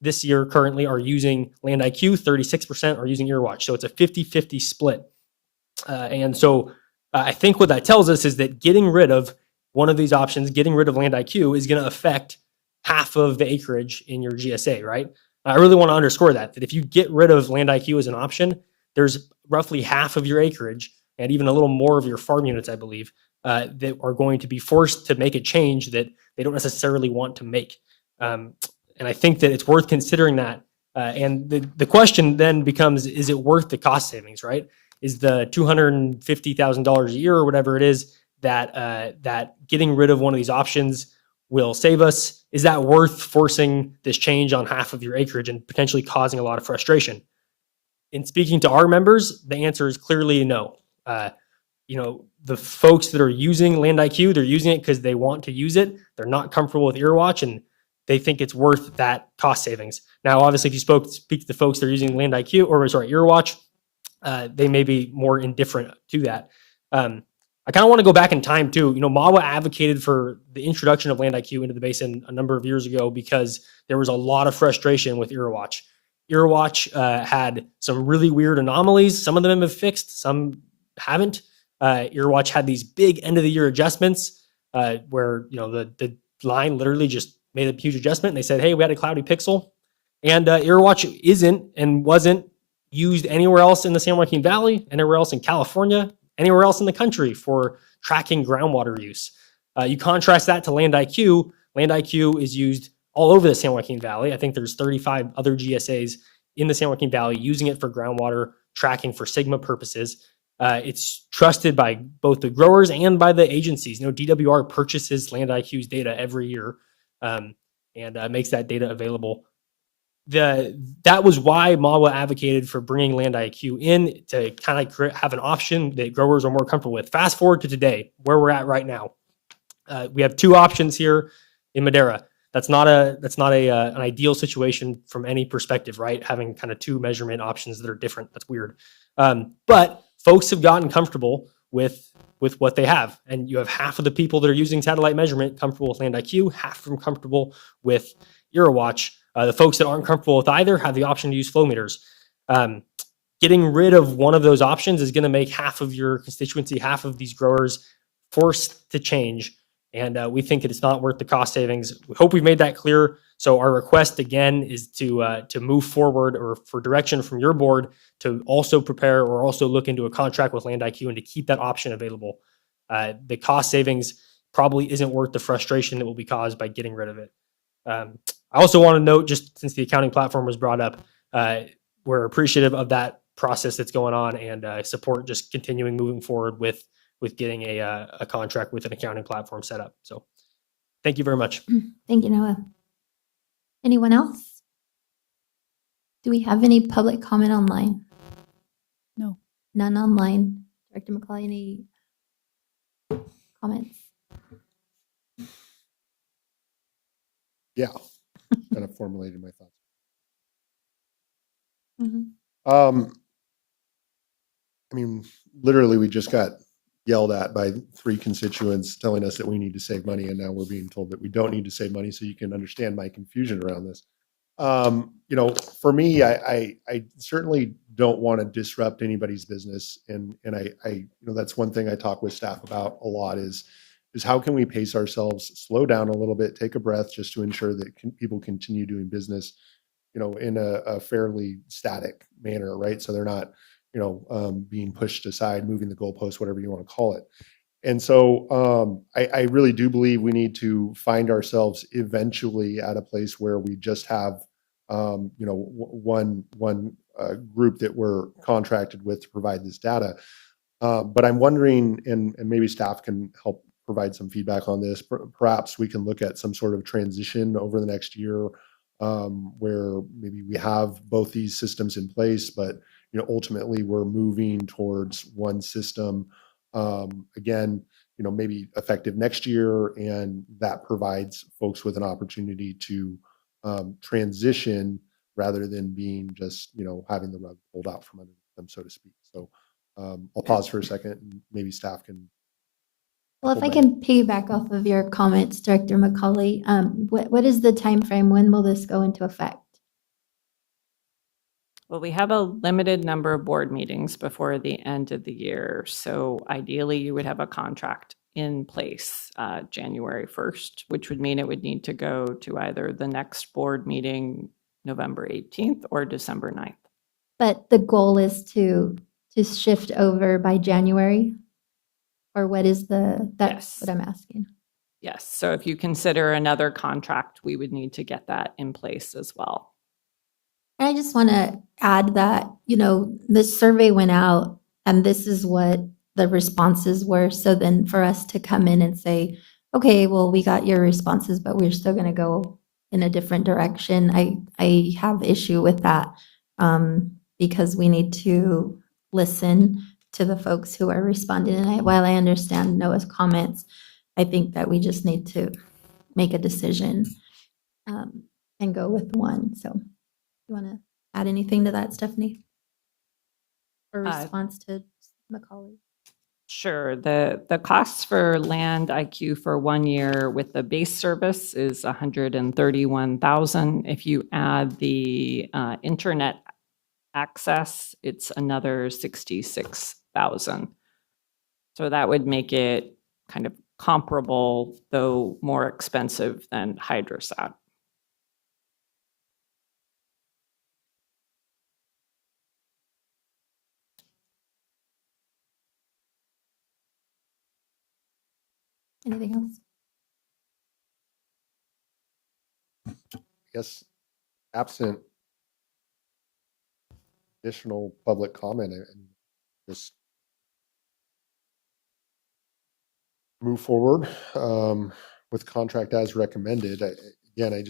this year currently are using Land IQ, 36% are using Irriwatch. So it's a 50-50 split. And so I think what that tells us is that getting rid of one of these options, getting rid of Land IQ, is going to affect half of the acreage in your GSA, right? I really want to underscore that if you get rid of Land IQ as an option, there's roughly half of your acreage and even a little more of your farm units, I believe, that are going to be forced to make a change that they don't necessarily want to make. And I think that it's worth considering that. And the question then becomes, is it worth the cost savings, right? Is the $250,000 a year or whatever it is that getting rid of one of these options will save us? Is that worth forcing this change on half of your acreage and potentially causing a lot of frustration? In speaking to our members, the answer is clearly no. The folks that are using Land IQ, they're using it because they want to use it. They're not comfortable with Irriwatch, and they think it's worth that cost savings. Now, obviously, if you speak to the folks that are using Land IQ, or sorry, Irriwatch, they may be more indifferent to that. I kind of want to go back in time too. MAWA advocated for the introduction of Land IQ into the basin a number of years ago because there was a lot of frustration with Irriwatch. Irriwatch had some really weird anomalies. Some of them have fixed, some haven't. Irriwatch had these big end of the year adjustments where the line literally just made a huge adjustment. And they said, hey, we had a cloudy pixel. And Irriwatch isn't and wasn't used anywhere else in the San Joaquin Valley, anywhere else in California, anywhere else in the country for tracking groundwater use. You contrast that to Land IQ. Land IQ is used all over the San Joaquin Valley. I think there's 35 other GSAs in the San Joaquin Valley using it for groundwater tracking for Sigma purposes. It's trusted by both the growers and by the agencies. DWR purchases Land IQ's data every year and makes that data available. That was why MAWA advocated for bringing Land IQ in to kind of have an option that growers are more comfortable with. Fast forward to today, where we're at right now. We have two options here in Madera. That's not an ideal situation from any perspective, right? Having kind of two measurement options that are different. That's weird. But folks have gotten comfortable with what they have. And you have half of the people that are using satellite measurement comfortable with Land IQ, half of them comfortable with Irriwatch. The folks that aren't comfortable with either have the option to use flow meters. Getting rid of one of those options is going to make half of your constituency, half of these growers forced to change. And we think that it's not worth the cost savings. We hope we've made that clear. So our request again is to move forward, or for direction from your board to also prepare or also look into a contract with Land IQ and to keep that option available. The cost savings probably isn't worth the frustration that will be caused by getting rid of it. I also want to note, just since the accounting platform was brought up, we're appreciative of that process that's going on, and support just continuing moving forward with getting a contract with an accounting platform set up. So thank you very much. Thank you, Noah. Anyone else? Do we have any public comment online? No. None online. Director McCauley, any comments? Yeah, kind of formulated my thoughts. Mhm. I mean, literally, we just got yelled at by 3 constituents telling us that we need to save money, and now we're being told that we don't need to save money, so you can understand my confusion around this. You know, for me, I certainly don't want to disrupt anybody's business, and you know, that's one thing I talk with staff about a lot is how can we pace ourselves, slow down a little bit, take a breath, just to ensure that people continue doing business, you know, in a fairly static manner, right? So they're not, you know, being pushed aside, moving the goalposts, whatever you want to call it. And so I really do believe we need to find ourselves eventually at a place where we just have, you know, one group that we're contracted with to provide this data. But I'm wondering, and maybe staff can help provide some feedback on this. Perhaps we can look at some sort of transition over the next year, where maybe we have both these systems in place, but you know, ultimately we're moving towards one system. Again, you know, maybe effective next year, and that provides folks with an opportunity to transition rather than being just, you know, having the rug pulled out from under them, so to speak. So I'll pause for a second, and maybe staff can. Well, if I can piggyback off of your comments, Director McCauley, what is the time frame? When will this go into effect? Well, we have a limited number of board meetings before the end of the year. So ideally, you would have a contract in place January 1st, which would mean it would need to go to either the next board meeting, November 18th, or December 9th. But the goal is to shift over by January? Or what is that's Yes. what I'm asking. Yes. So if you consider another contract, we would need to get that in place as well. And I just want to add that, you know, this survey went out and this is what the responses were. So then for us to come in and say, okay, well, we got your responses, but we're still going to go in a different direction. I have issue with that because we need to listen to the folks who are responding. And while I understand Noah's comments, I think that we just need to make a decision and go with one. So you want to add anything to that, Stephanie? Or response to Macaulay? Sure. The costs for Land IQ for 1 year with the base service is $131,000. If you add the internet access, it's another $66,000. So that would make it kind of comparable, though more expensive than Hydrosat. Anything else? Yes, absent additional public comment, and just move forward with contract as recommended. Again,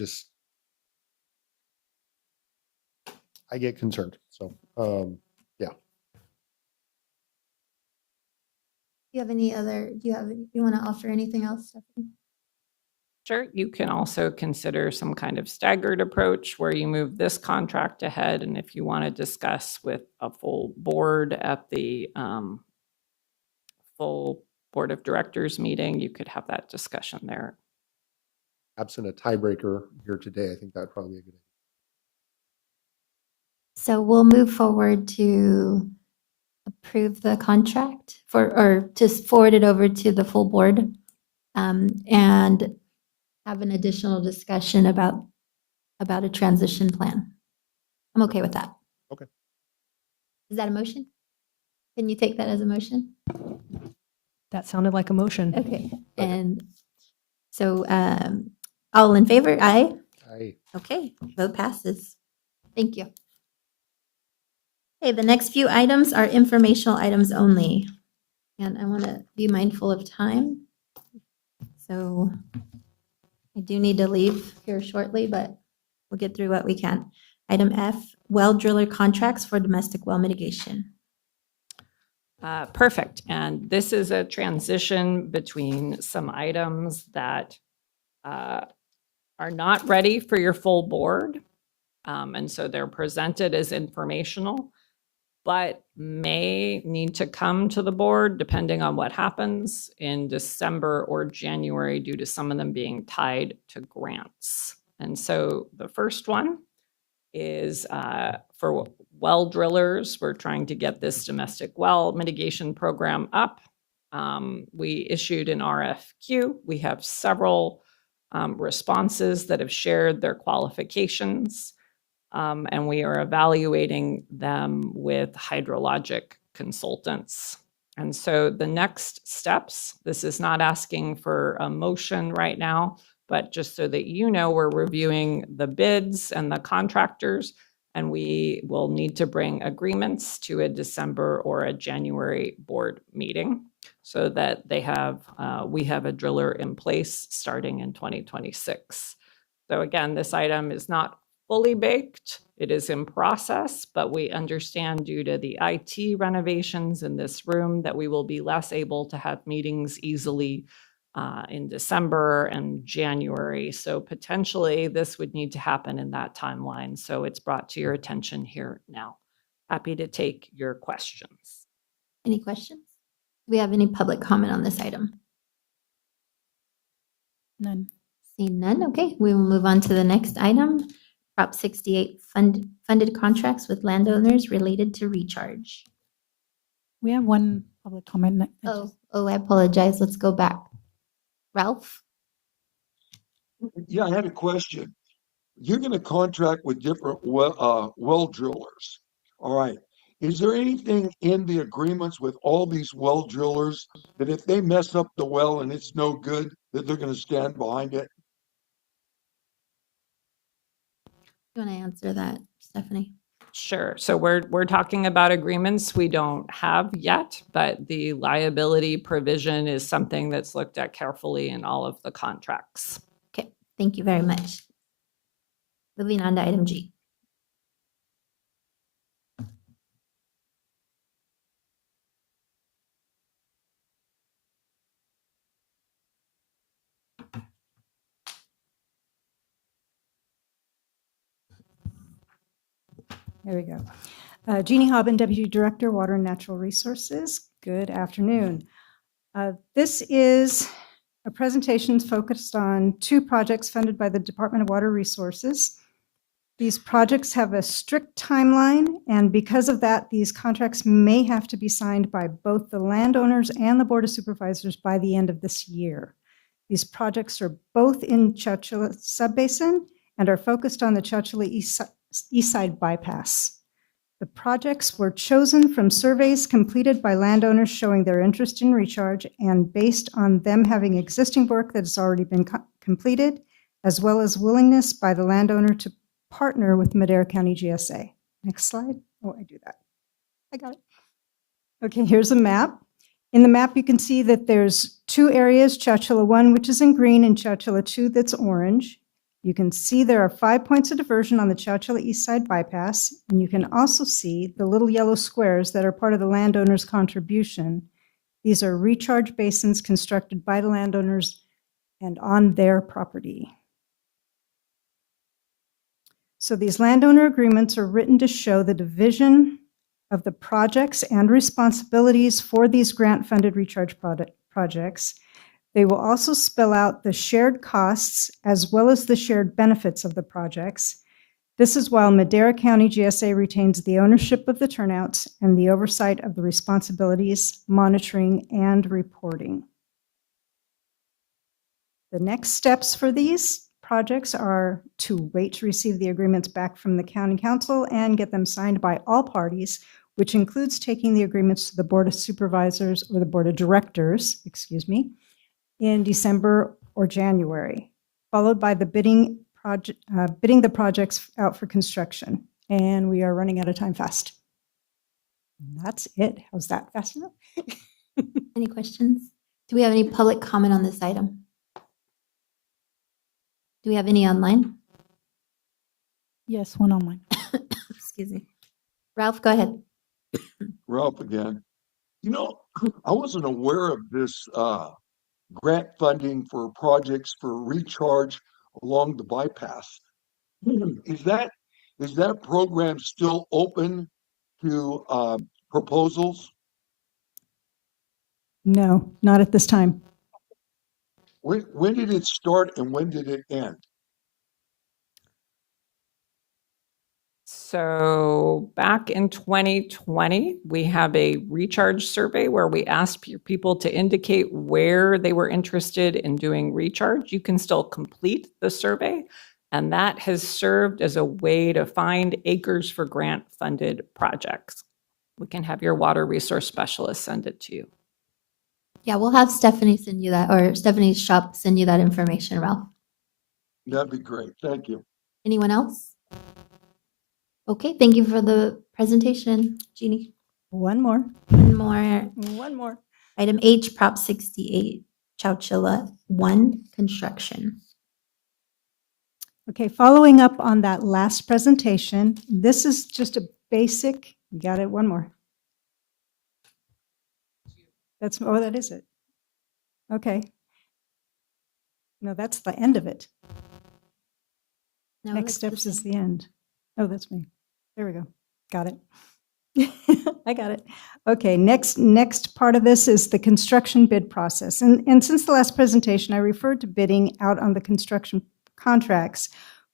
I get concerned. So yeah. Do you have any other, you want to offer anything else, Stephanie? Sure. You can also consider some kind of staggered approach where you move this contract ahead. And if you want to discuss with a full board at the full board of directors meeting, you could have that discussion there. Absent a tiebreaker here today, I think that'd probably be a good idea. So we'll move forward to approve the contract or just forward it over to the full board and have an additional discussion about a transition plan. I'm okay with that. Okay. Is that a motion? Can you take that as a motion? That sounded like a motion. Okay. And so all in favor? Aye. Aye. Okay. Vote passes. Thank you. Okay, the next few items are informational items only. And I want to be mindful of time. So I do need to leave here shortly, but we'll get through what we can. Item F, well driller contracts for domestic well mitigation. Perfect. And this is a transition between some items that are not ready for your full board. And so they're presented as informational, but may need to come to the board depending on what happens in December or January due to some of them being tied to grants. And so the first one is for well drillers. We're trying to get this domestic well mitigation program up. We issued an RFQ. We have several responses that have shared their qualifications, and we are evaluating them with hydrologic consultants. And so the next steps, this is not asking for a motion right now, but just so that you know, we're reviewing the bids and the contractors, and we will need to bring agreements to a December or a January board meeting so that they have, we have a driller in place starting in 2026. So again, this item is not fully baked. It is in process, but we understand due to the IT renovations in this room that we will be less able to have meetings easily in December and January. So potentially this would need to happen in that timeline. So it's brought to your attention here now. Happy to take your questions. Any questions? Do we have any public comment on this item? None. Seeing none, okay, we will move on to the next item. Prop 68 funded contracts with landowners related to recharge. We have one public comment. Oh, I apologize. Let's go back. Ralph? Yeah, I had a question. You're gonna contract with different well drillers. All right. Is there anything in the agreements with all these well drillers that if they mess up the well and it's no good, that they're gonna stand behind it? You want to answer that, Stephanie? Sure. So we're talking about agreements we don't have yet, but the liability provision is something that's looked at carefully in all of the contracts. Okay, thank you very much. Moving on to item G. There we go. Jeannie Hobbin, Deputy Director, Water and Natural Resources. Good afternoon. This is a presentation focused on 2 projects funded by the Department of Water Resources. These projects have a strict timeline, and because of that, these contracts may have to be signed by both the landowners and the Board of Supervisors by the end of this year. These projects are both in Chowchilla Subbasin and are focused on the Chowchilla East Side Bypass. The projects were chosen from surveys completed by landowners showing their interest in recharge and based on them having existing work that has already been completed, as well as willingness by the landowner to partner with Madera County GSA. Next slide. Oh, I do that. I got it. Okay, here's a map. In the map, you can see that there's 2 areas, Chowchilla 1, which is in green, and Chowchilla 2, that's orange. You can see there are 5 points of diversion on the Chowchilla East Side Bypass, and you can also see the little yellow squares that are part of the landowner's contribution. These are recharge basins constructed by the landowners and on their property. So these landowner agreements are written to show the division of the projects and responsibilities for these grant-funded recharge projects. They will also spell out the shared costs as well as the shared benefits of the projects. This is while Madera County GSA retains the ownership of the turnouts and the oversight of the responsibilities, monitoring, and reporting. The next steps for these projects are to wait to receive the agreements back from the County Council and get them signed by all parties, which includes taking the agreements to the Board of Supervisors or the Board of Directors, in December or January, followed by the bidding the projects out for construction. And we are running out of time fast. That's it. How's that fast enough? Any questions? Do we have any public comment on this item? Do we have any online? Yes, one online. Excuse me. Ralph, go ahead. Ralph again. You know, I wasn't aware of this grant funding for projects for recharge along the bypass. Is that program still open to proposals? No, not at this time. When did it start and when did it end? So back in 2020, we have a recharge survey where we asked people to indicate where they were interested in doing recharge. You can still complete the survey, and that has served as a way to find acres for grant-funded projects. We can have your water resource specialist send it to you. Yeah, we'll have Stephanie send you that, or Stephanie's shop send you that information, Ralph. That'd be great. Thank you. Anyone else? Okay, thank you for the presentation, Jeannie. One more. One more. One more. Item H, Prop 68, Chowchilla 1, construction. Okay, following up on that last presentation, this is just a basic, you got it, one more. That is it. Okay. No, that's the end of it. No, Next that's the steps is same. the end. Oh, that's me. There we go. Got it. I got it. Okay, next part of this is the construction bid process. And since the last presentation, I referred to bidding out on the construction contracts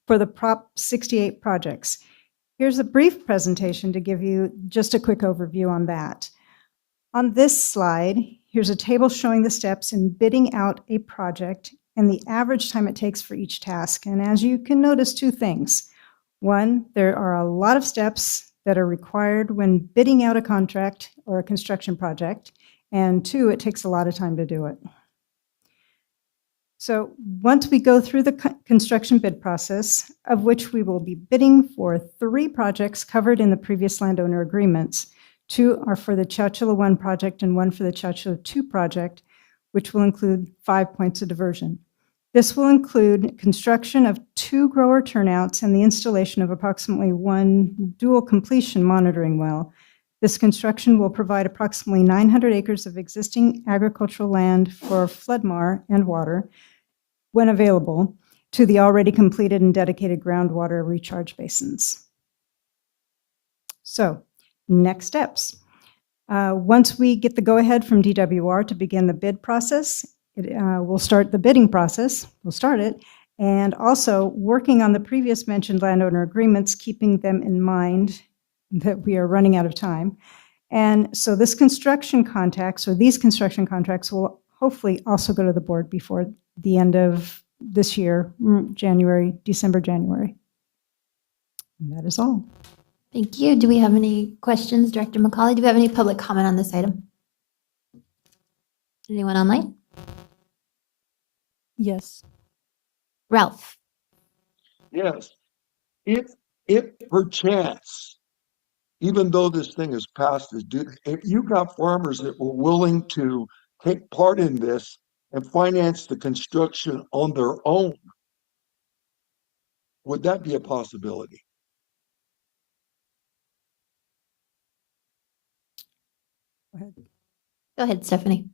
for the Prop 68 projects. Here's a brief presentation to give you just a quick overview on that. On this slide, here's a table showing the steps in bidding out a project and the average time it takes for each task. And as you can notice, two things. One, there are a lot of steps that are required when bidding out a contract or a construction project. And two, it takes a lot of time to do it. So once we go through the construction bid process, of which we will be bidding for 3 projects covered in the previous landowner agreements, 2 are for the Chowchilla 1 project and 1 for the Chowchilla 2 project, which will include 5 points of diversion. This will include construction of 2 grower turnouts and the installation of approximately 1 dual completion monitoring well. This construction will provide approximately 900 acres of existing agricultural land for floodmar and water, when available, to the already completed and dedicated groundwater recharge basins. So, next steps. Once we get the go-ahead from DWR to begin the bid process, we'll start the bidding process, we'll start it, and also working on the previous mentioned landowner agreements, keeping them in mind that we are running out of time. And so this construction contracts, or these construction contracts, will hopefully also go to the board before the end of this year, December, January. And that is all. Thank you. Do we have any questions, Director McCauley? Do we have any public comment on this item? Anyone online? Yes. Ralph? Yes. If perchance, even though this thing is passed as due, if you got farmers that were willing to take part in this and finance the construction on their own, would that be a possibility? Go ahead, Stephanie.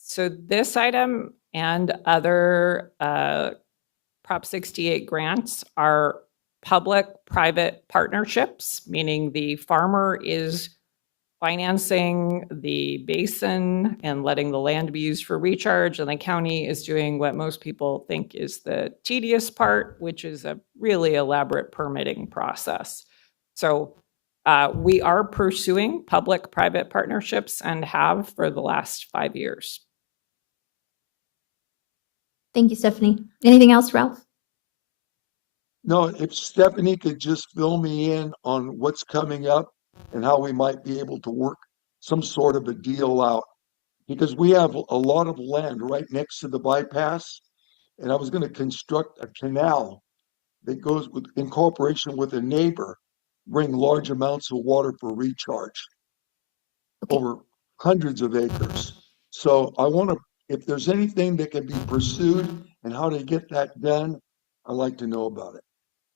So this item and other Prop 68 grants are public-private partnerships, meaning the farmer is financing the basin and letting the land be used for recharge, and the county is doing what most people think is the tedious part, which is a really elaborate permitting process. So we are pursuing public-private partnerships and have for the last 5 years. Thank you, Stephanie. Anything else, Ralph? No, if Stephanie could just fill me in on what's coming up and how we might be able to work some sort of a deal out. Because we have a lot of land right next to the bypass, and I was going to construct a canal that goes in cooperation with a neighbor bring large amounts of water for recharge Okay. over hundreds of acres. So I want to, if there's anything that can be pursued and how to get that done, I'd like to know about it.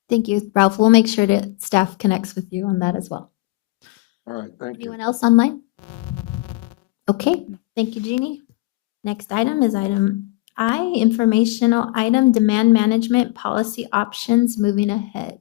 Thank you, Ralph. We'll make sure that staff connects with you on that as well. All right, thank you. Anyone else online? Okay, thank you, Jeannie. Next item is item I, informational item, demand management policy options moving ahead.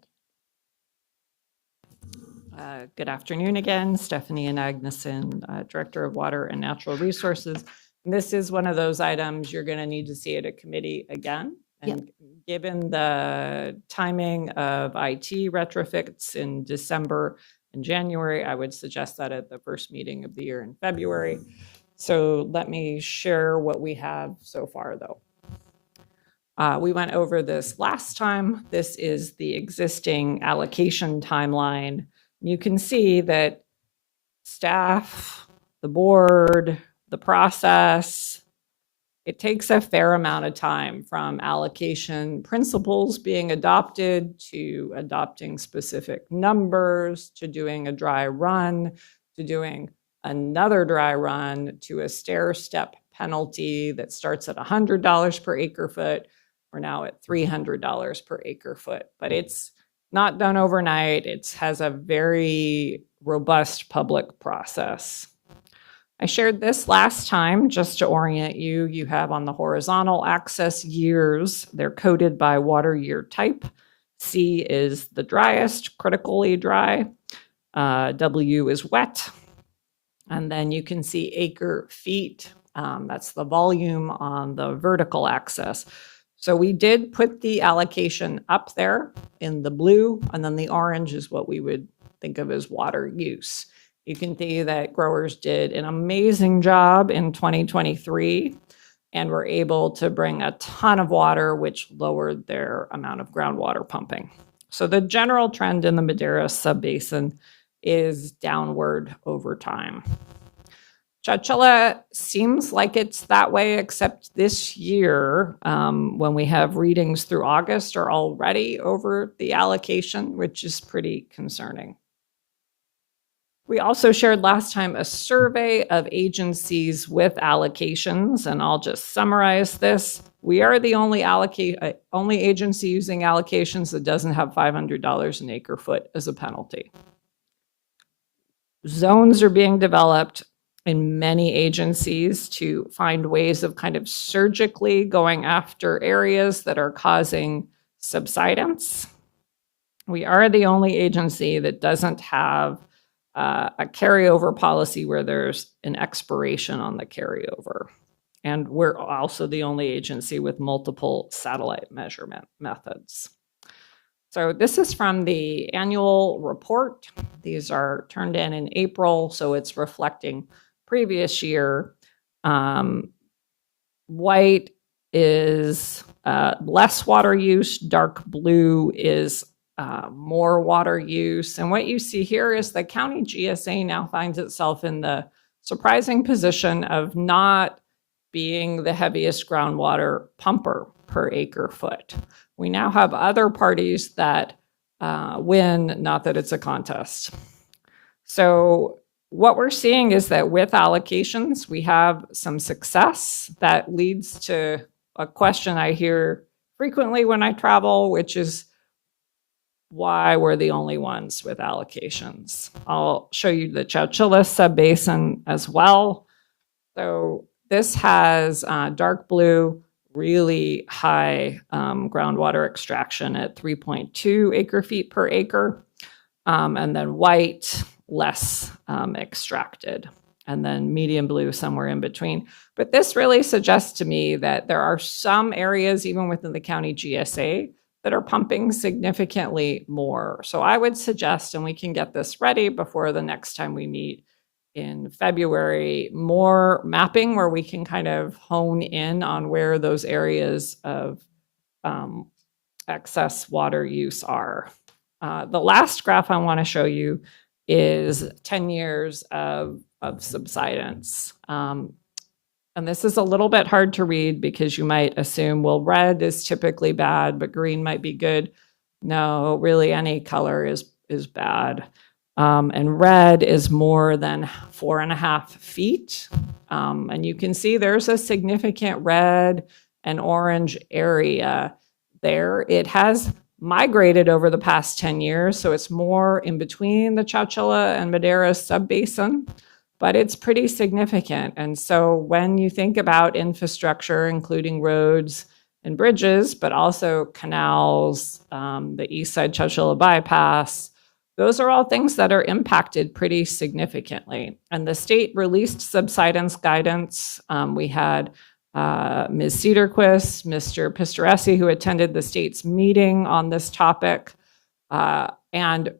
Good afternoon again, Stephanie Agneson, Director of Water and Natural Resources. And this is one of those items you're going to need to see at a committee again. Yep. And given the timing of IT retrofits in December and January, I would suggest that at the first meeting of the year in February. So let me share what we have so far, though. We went over this last time. This is the existing allocation timeline. You can see that staff, the board, the process, it takes a fair amount of time from allocation principles being adopted to adopting specific numbers, to doing a dry run, to doing another dry run, to a stair step penalty that starts at $100 per acre foot. We're now at $300 per acre foot, but it's not done overnight. It has a very robust public process. I shared this last time just to orient you. You have on the horizontal axis years. They're coded by water year type. C is the driest, critically dry. W is wet. And then you can see acre feet. That's the volume on the vertical axis. So we did put the allocation up there in the blue, and then the orange is what we would think of as water use. You can see that growers did an amazing job in 2023 and were able to bring a ton of water, which lowered their amount of groundwater pumping. So the general trend in the Madera subbasin is downward over time. Chowchilla seems like it's that way, except this year, when we have readings through August, are already over the allocation, which is pretty concerning. We also shared last time a survey of agencies with allocations, and I'll just summarize this. We are the only agency using allocations that doesn't have $500 an acre foot as a penalty. Zones are being developed in many agencies to find ways of kind of surgically going after areas that are causing subsidence. We are the only agency that doesn't have a carryover policy where there's an expiration on the carryover. And we're also the only agency with multiple satellite measurement methods. So this is from the annual report. These are turned in April, so it's reflecting previous year. White is less water use, dark blue is more water use. And what you see here is the county GSA now finds itself in the surprising position of not being the heaviest groundwater pumper per acre foot. We now have other parties that win, not that it's a contest. So what we're seeing is that with allocations, we have some success that leads to a question I hear frequently when I travel, which is why we're the only ones with allocations. I'll show you the Chowchilla subbasin as well. So this has dark blue, really high groundwater extraction at 3.2 acre feet per acre, and then white, less extracted, and then medium blue somewhere in between. But this really suggests to me that there are some areas, even within the county GSA, that are pumping significantly more. So I would suggest, and we can get this ready before the next time we meet in February, more mapping where we can kind of hone in on where those areas of excess water use are. The last graph I want to show you is 10 years of subsidence. And this is a little bit hard to read because you might assume, well, red is typically bad, but green might be good. No, really any color is is bad. And red is more than 4.5 feet. And you can see there's a significant red and orange area there. It has migrated over the past 10 years, so it's more in between the Chowchilla and Madera subbasin, but it's pretty significant. And so when you think about infrastructure, including roads and bridges, but also canals, the East Side Chowchilla bypass, those are all things that are impacted pretty significantly. And the state released subsidence guidance. We had Ms. Cedarquist, Mr. Pistoresi, who attended the state's meeting on this topic. And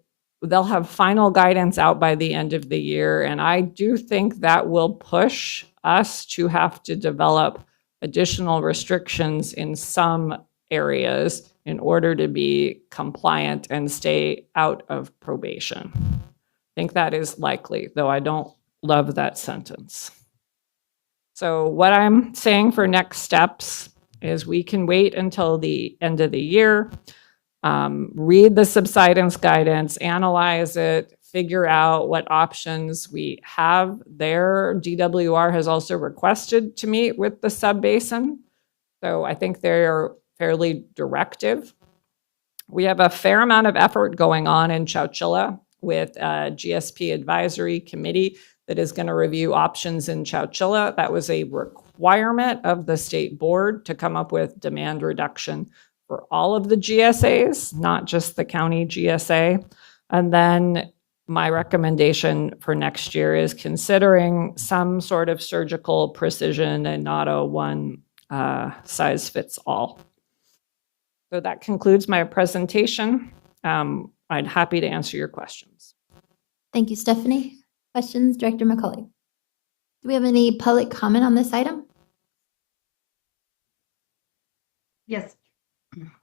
they'll have final guidance out by the end of the year. And I do think that will push us to have to develop additional restrictions in some areas in order to be compliant and stay out of probation. I think that is likely, though I don't love that sentence. So what I'm saying for next steps is we can wait until the end of the year, read the subsidence guidance, analyze it, figure out what options we have there. DWR has also requested to meet with the subbasin. So I think they're fairly directive. We have a fair amount of effort going on in Chowchilla with a GSP advisory committee that is going to review options in Chowchilla. That was a requirement of the state board to come up with demand reduction for all of the GSAs, not just the county GSA. And then my recommendation for next year is considering some sort of surgical precision and not a one size fits all. So that concludes my presentation. I'm happy to answer your questions. Thank you, Stephanie. Questions, Director McCauley? Do we have any public comment on this item? Yes.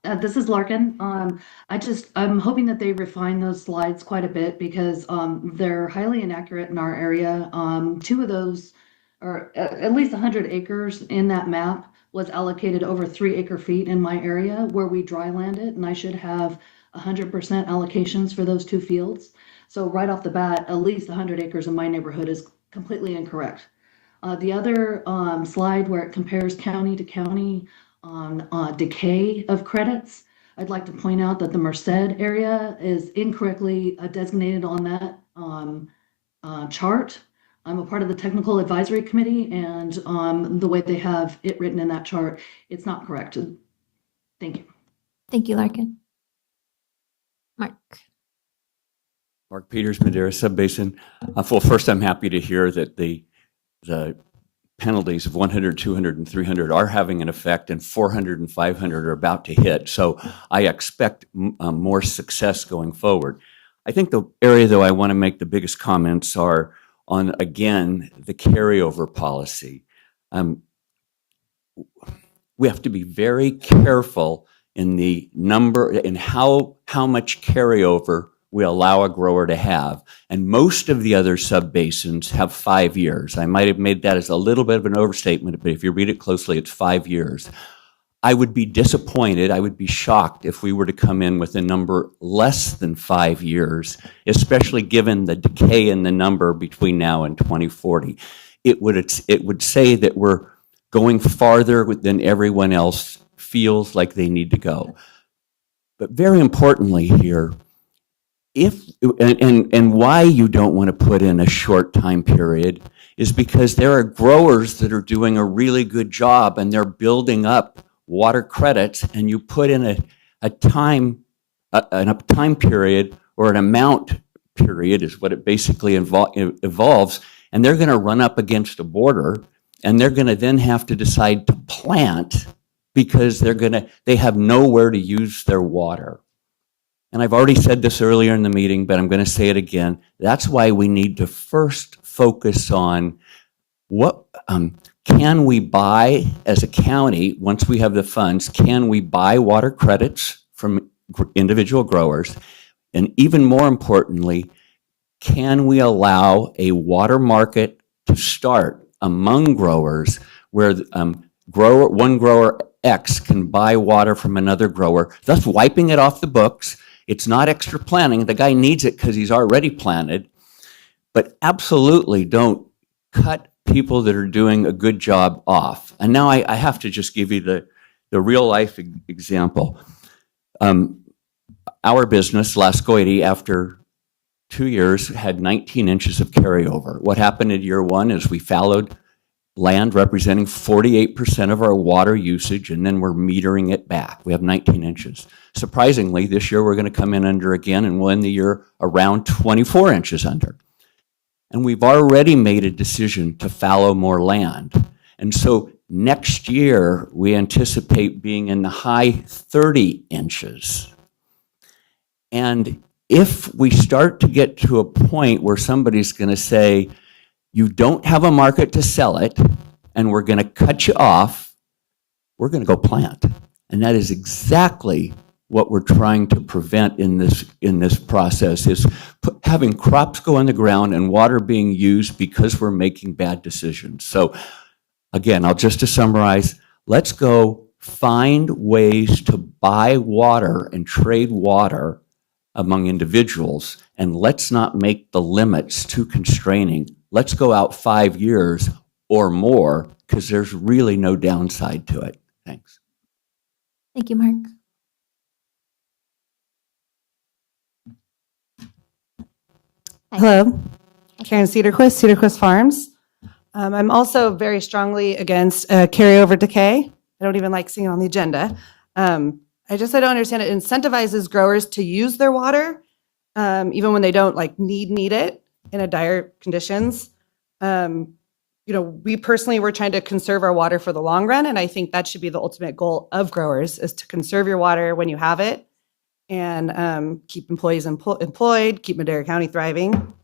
This is Larkin. I'm hoping that they refine those slides quite a bit because they're highly inaccurate in our area. 2 of those, or at least 100 acres in that map, was allocated over 3 acre-feet in my area where we dry landed, and I should have 100% allocations for those 2 fields. So right off the bat, at least 100 acres in my neighborhood is completely incorrect. The other slide where it compares county to county on decay of credits, I'd like to point out that the Merced area is incorrectly designated on that chart. I'm a part of the technical advisory committee, and the way they have it written in that chart, it's not correct. Thank you. Thank you, Larkin. Mark. Mark Peters, Madera Subbasin. Well, first, I'm happy to hear that the penalties of 100, 200, and 300 are having an effect, and 400 and 500 are about to hit. So I expect more success going forward. I think the area, though, I want to make the biggest comments are on, again, the carryover policy. We have to be very careful in the number and how much carryover we allow a grower to have. And most of the other subbasins have 5 years. I might have made that as a little bit of an overstatement, but if you read it closely, it's 5 years. I would be disappointed, I would be shocked if we were to come in with a number less than 5 years, especially given the decay in the number between now and 2040. It would say that we're going farther than everyone else feels like they need to go. But very importantly here, and why you don't want to put in a short time period is because there are growers that are doing a really good job and they're building up water credits, and you put in a time period or an amount period is what it basically evolves, and they're going to run up against a border, and they're going to then have to decide to plant because they have nowhere to use their water. And I've already said this earlier in the meeting, but I'm going to say it again. That's why we need to first focus on what can we buy as a county, once we have the funds, can we buy water credits from individual growers? And even more importantly, can we allow a water market to start among growers where one grower X can buy water from another grower, thus wiping it off the books? It's not extra planting. The guy needs it because he's already planted. But absolutely don't cut people that are doing a good job off. And now I have to just give you the real life example. Our business, Lascoity, after 2 years, had 19 inches of carryover. What happened in year one is we fallowed land representing 48% of our water usage, and then we're metering it back. We have 19 inches. Surprisingly, this year we're going to come in under again, and we'll end the year around 24 inches under. And we've already made a decision to fallow more land. And so next year, we anticipate being in the high 30 inches. And if we start to get to a point where somebody's going to say, you don't have a market to sell it, and we're going to cut you off, we're going to go plant. And that is exactly what we're trying to prevent in this process, is having crops go in the ground and water being used because we're making bad decisions. So again, to summarize, let's go find ways to buy water and trade water among individuals, and let's not make the limits too constraining. Let's go out 5 years or more, because there's really no downside to it. Thanks. Thank you, Mark. Hi. Hello, Karen Cedarquist Farms. I'm also very strongly against carryover decay. I don't even like seeing it on the agenda. I don't understand it incentivizes growers to use their water, even when they don't need it in a dire conditions. We personally, we're trying to conserve our water for the long run, and I think that should be the ultimate goal of growers, is to conserve your water when you have it, and keep employees employed, keep Madera County thriving.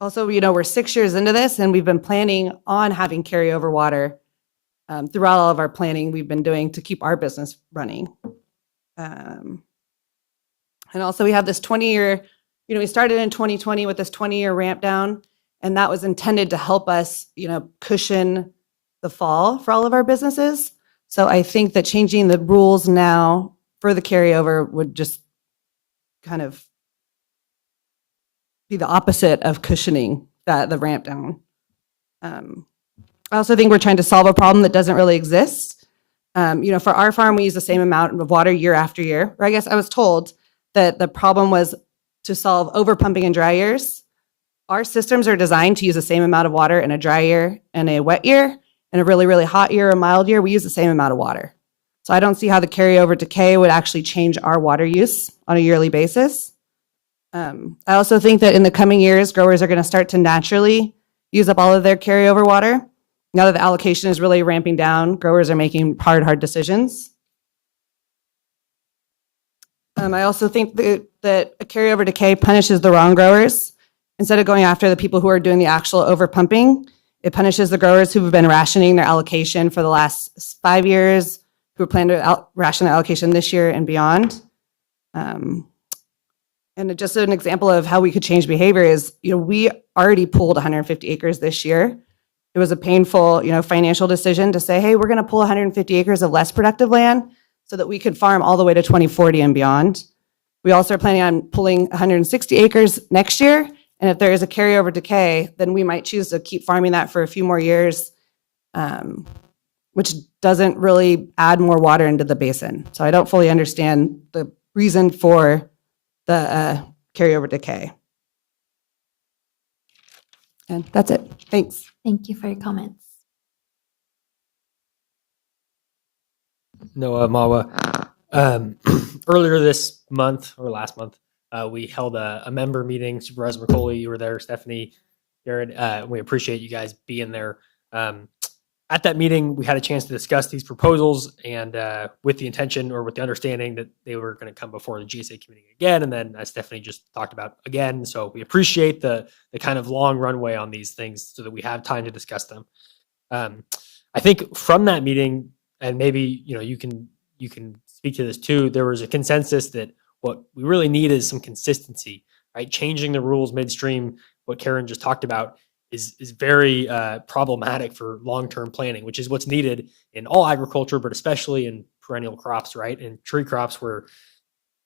Also, we're 6 years into this, and we've been planning on having carryover water throughout all of our planning we've been doing to keep our business running. And also, we have this 20-year, we started in 2020 with this 20-year ramp down, and that was intended to help us, cushion the fall for all of our businesses. So I think that changing the rules now for the carryover would just kind of be the opposite of cushioning the ramp down. I also think we're trying to solve a problem that doesn't really exist. For our farm, we use the same amount of water year after year. Or I guess I was told that the problem was to solve overpumping in dry years. Our systems are designed to use the same amount of water in a dry year and a wet year. In a really, really hot year, a mild year, we use the same amount of water. So I don't see how the carryover decay would actually change our water use on a yearly basis. I also think that in the coming years, growers are going to start to naturally use up all of their carryover water. Now that the allocation is really ramping down, growers are making hard decisions. I also think that a carryover decay punishes the wrong growers. Instead of going after the people who are doing the actual overpumping, it punishes the growers who have been rationing their allocation for the last 5 years, who are planning to ration their allocation this year and beyond. And just an example of how we could change behavior is, we already pooled 150 acres this year. It was a painful, financial decision to say, hey, we're going to pull 150 acres of less productive land so that we could farm all the way to 2040 and beyond. We also are planning on pulling 160 acres next year. And if there is a carryover decay, then we might choose to keep farming that for a few more years, which doesn't really add more water into the basin. So I don't fully understand the reason for the carryover decay. And that's it. Thanks. Thank you for your comments. Noah Mawa. Earlier this month or last month, we held a member meeting. Supervisor McCauley, you were there. Stephanie, Jared, we appreciate you guys being there. At that meeting, we had a chance to discuss these proposals, and with the intention or with the understanding that they were going to come before the GSA committee again, and then as Stephanie just talked about again. So we appreciate the kind of long runway on these things so that we have time to discuss them. I think from that meeting, and maybe you can speak to this too, there was a consensus that what we really need is some consistency, right? Changing the rules midstream, what Karen just talked about, is very problematic for long-term planning, which is what's needed in all agriculture, but especially in perennial crops, right? And tree crops where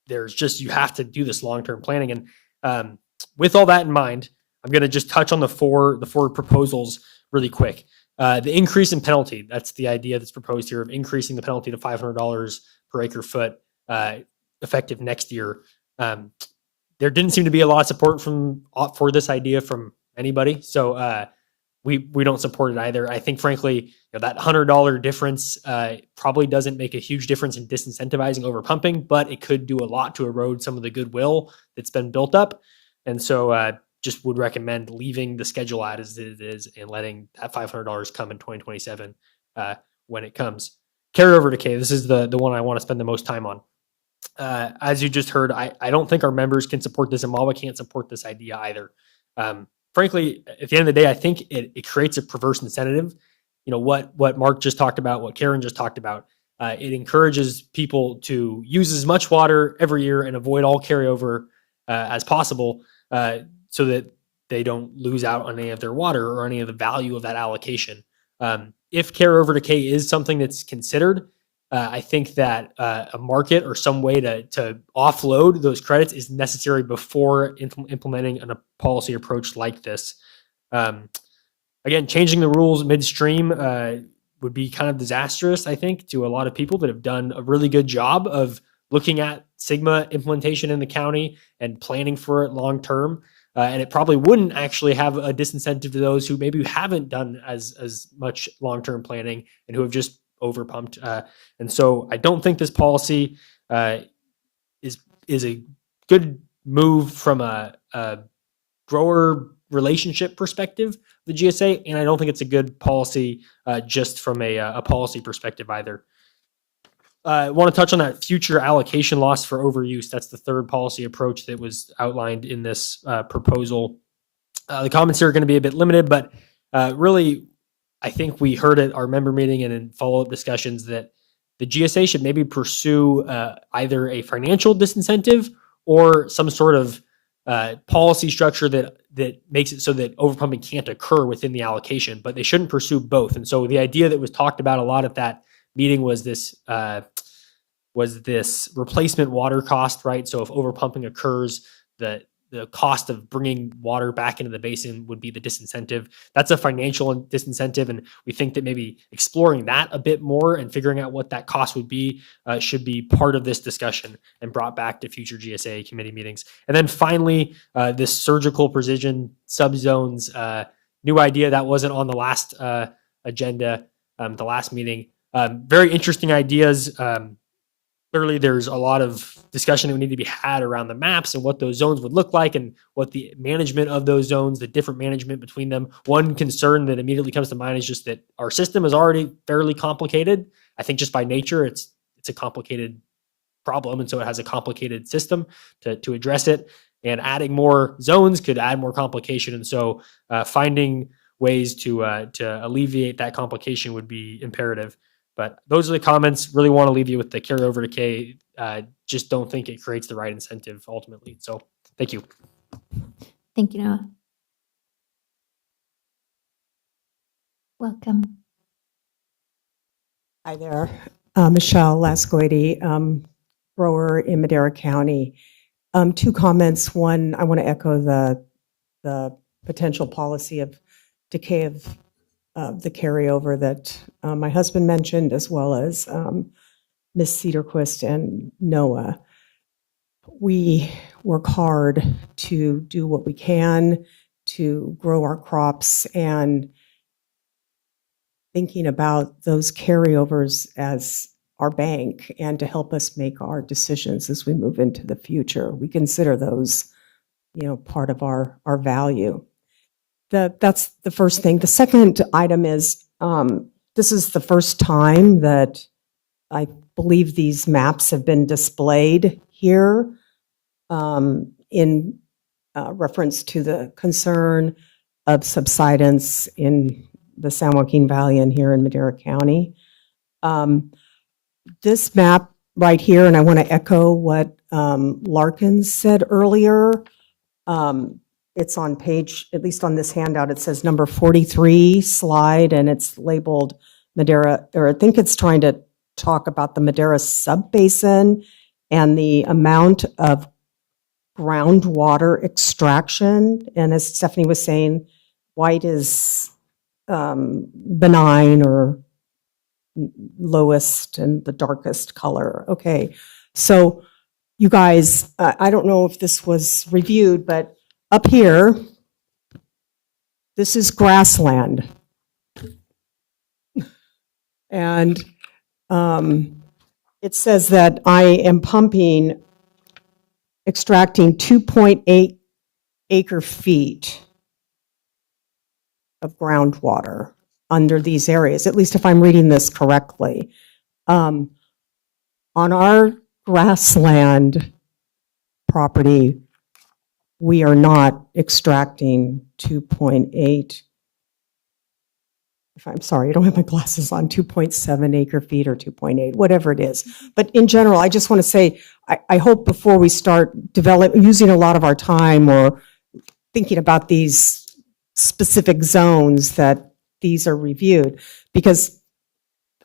you have to do this long-term planning. And with all that in mind, I'm going to just touch on the four proposals really quick. The increase in penalty, that's the idea that's proposed here of increasing the penalty to $500 per acre foot effective next year. There didn't seem to be a lot of support for this idea from anybody. So we don't support it either. I think, frankly, that $100 difference probably doesn't make a huge difference in disincentivizing over pumping, but it could do a lot to erode some of the goodwill that's been built up. And so just would recommend leaving the schedule out as it is and letting that $500 come in 2027 when it comes. Carryover decay, this is the one I want to spend the most time on. As you just heard, I don't think our members can support this, and MAWA can't support this idea either. Frankly, at the end of the day, I think it creates a perverse incentive. What Mark just talked about, what Karen just talked about, it encourages people to use as much water every year and avoid all carryover as possible, so that they don't lose out on any of their water or any of the value of that allocation. If carryover decay is something that's considered, I think that a market or some way to offload those credits is necessary before implementing a policy approach like this. Again, changing the rules midstream would be kind of disastrous, I think, to a lot of people that have done a really good job of looking at SGMA implementation in the county and planning for it long term. And it probably wouldn't actually have a disincentive to those who maybe haven't done as much long-term planning and who have just overpumped. And so I don't think this policy is a good move from a grower relationship perspective, the GSA, and I don't think it's a good policy just from a policy perspective either. I want to touch on that future allocation loss for overuse. That's the third policy approach that was outlined in this proposal. The comments here are going to be a bit limited, but really, I think we heard at our member meeting and in follow-up discussions that the GSA should maybe pursue either a financial disincentive or some sort of policy structure that makes it so that overpumping can't occur within the allocation, but they shouldn't pursue both. And so the idea that was talked about a lot at that meeting was this replacement water cost, right? So if overpumping occurs, the cost of bringing water back into the basin would be the disincentive. That's a financial disincentive, and we think that maybe exploring that a bit more and figuring out what that cost would be should be part of this discussion and brought back to future GSA committee meetings. And then finally, this surgical precision subzones, new idea that wasn't on the last agenda, the last meeting. Very interesting ideas. Clearly, there's a lot of discussion that would need to be had around the maps and what those zones would look like and what the management of those zones, the different management between them. One concern that immediately comes to mind is just that our system is already fairly complicated. I think just by nature, it's a complicated problem, and so it has a complicated system to address it. And adding more zones could add more complication, and so finding ways to alleviate that complication would be imperative. But those are the comments. Really want to leave you with the carryover decay. Just don't think it creates the right incentive ultimately. So thank you. Thank you, Noah. Welcome. Hi there, Michelle Lascoity, grower in Madera County. Two comments. One, I want to echo the potential policy of decay of the carryover that my husband mentioned, as well as Ms. Cedarquist and Noah. We work hard to do what we can to grow our crops, and thinking about those carryovers as our bank and to help us make our decisions as we move into the future. We consider those, part of our value. That's the first thing. The second item is, this is the first time that I believe these maps have been displayed here in reference to the concern of subsidence in the San Joaquin Valley and here in Madera County. This map right here, and I want to echo what Larkin said earlier, it's on page, at least on this handout, it says number 43 slide, and it's labeled Madera, or I think it's trying to talk about the Madera subbasin and the amount of groundwater extraction. And as Stephanie was saying, white is benign or lowest and the darkest color. Okay, so you guys, I don't know if this was reviewed, but up here, this is grassland. And it says that I am extracting 2.8 acre feet of groundwater under these areas, at least if I'm reading this correctly. On our grassland property, we are not extracting 2.8. I'm sorry, I don't have my glasses on, 2.7 acre feet or 2.8, whatever it is. But in general, I just want to say, I hope before we start using a lot of our time or thinking about these specific zones, that these are reviewed, because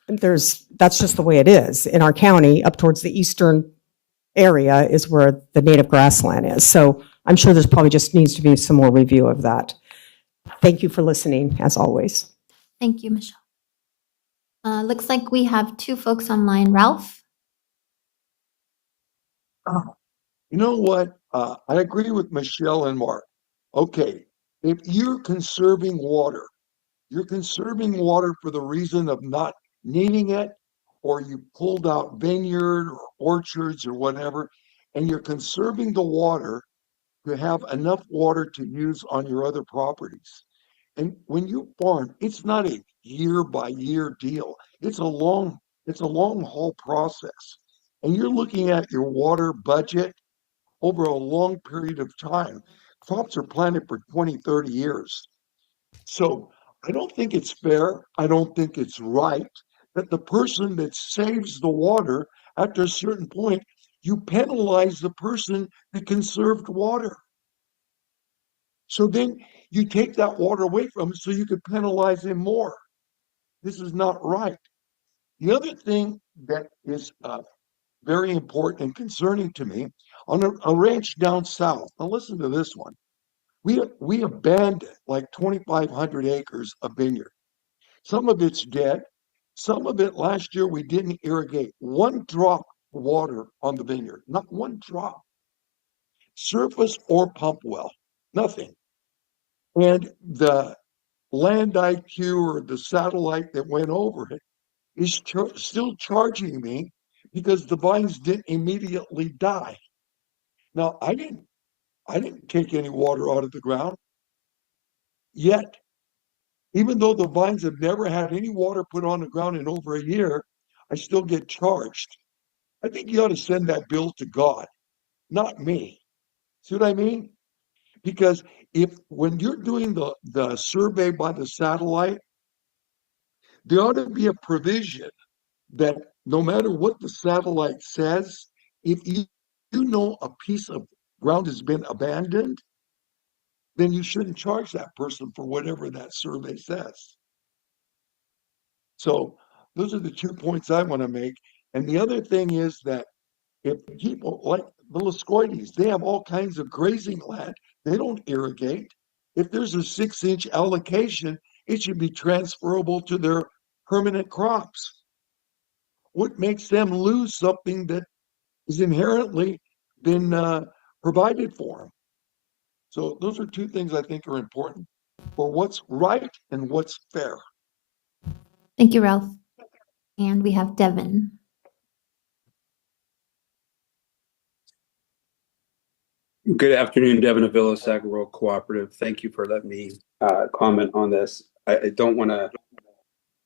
that's just the way it is. In our county, up towards the eastern area is where the native grassland is. So I'm sure there's probably just needs to be some more review of that. Thank you for listening, as always. Thank you, Michelle. Looks like we have two folks online. Ralph? You know what? I agree with Michelle and Mark. Okay, if you're conserving water for the reason of not needing it, or you pulled out vineyard or orchards or whatever, and you're conserving the water to have enough water to use on your other properties. And when you farm, it's not a year by year deal. It's a long haul process. And you're looking at your water budget over a long period of time. Crops are planted for 20, 30 years. So I don't think it's fair. I don't think it's right that the person that saves the water, after a certain point, you penalize the person that conserved water. So then you take that water away from him so you could penalize him more. This is not right. The other thing that is very important and concerning to me, on a ranch down south, now listen to this one. We abandoned like 2,500 acres of vineyard. Some of it's dead. Some of it last year we didn't irrigate one drop of water on the vineyard, not one drop. Surface or pump well, nothing. And the land IQ or the satellite that went over it is still charging me because the vines didn't immediately die. Now, I didn't take any water out of the ground yet. Even though the vines have never had any water put on the ground in over a year, I still get charged. I think you ought to send that bill to God, not me. See what I mean? Because when you're doing the survey by the satellite, there ought to be a provision that no matter what the satellite says, if you know a piece of ground has been abandoned, then you shouldn't charge that person for whatever that survey says. So those are the 2 points I want to make. And the other thing is that if people like the Lascoides, they have all kinds of grazing land. They don't irrigate. If there's a 6-inch allocation, it should be transferable to their permanent crops. What makes them lose something that is inherently been provided for them? So those are 2 things I think are important for what's right and what's fair. Thank you, Ralph. And we have Devin. Good afternoon, Devin Avila, Saga Rural Cooperative. Thank you for letting me comment on this. I don't want to,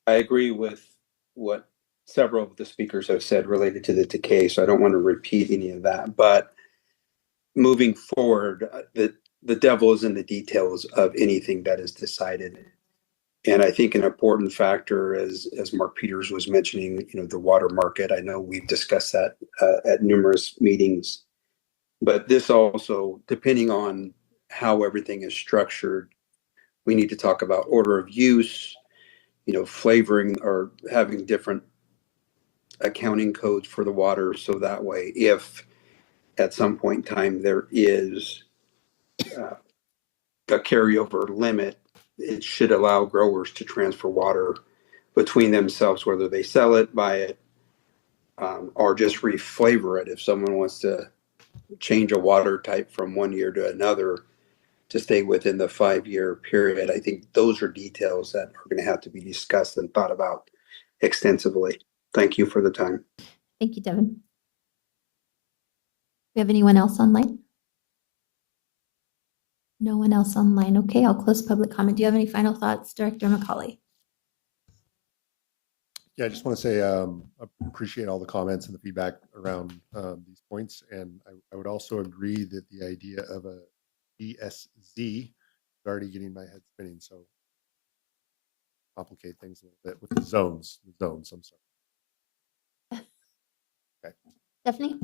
I agree with what several of the speakers have said related to the decay, so I don't want to repeat any of that. But moving forward, the devil is in the details of anything that is decided. And I think an important factor, as Mark Peters was mentioning, the water market. I know we've discussed that at numerous meetings. But this also, depending on how everything is structured, we need to talk about order of use, flavoring or having different accounting codes for the water. So that way, if at some point in time there is a carryover limit, it should allow growers to transfer water between themselves, whether they sell it, buy it, or just reflavor it. If someone wants to change a water type from one year to another to stay within the 5-year period, I think those are details that are going to have to be discussed and thought about extensively. Thank you for the time. Thank you, Devin. Do we have anyone else online? No one else online. Okay, I'll close public comment. Do you have any final thoughts, Director McCauley? Yeah, I just want to say I appreciate all the comments and the feedback around these points. And I would also agree that the idea of a GSZ is already getting my head spinning. So complicate things a little bit with the zones, I'm sorry. Okay. Stephanie?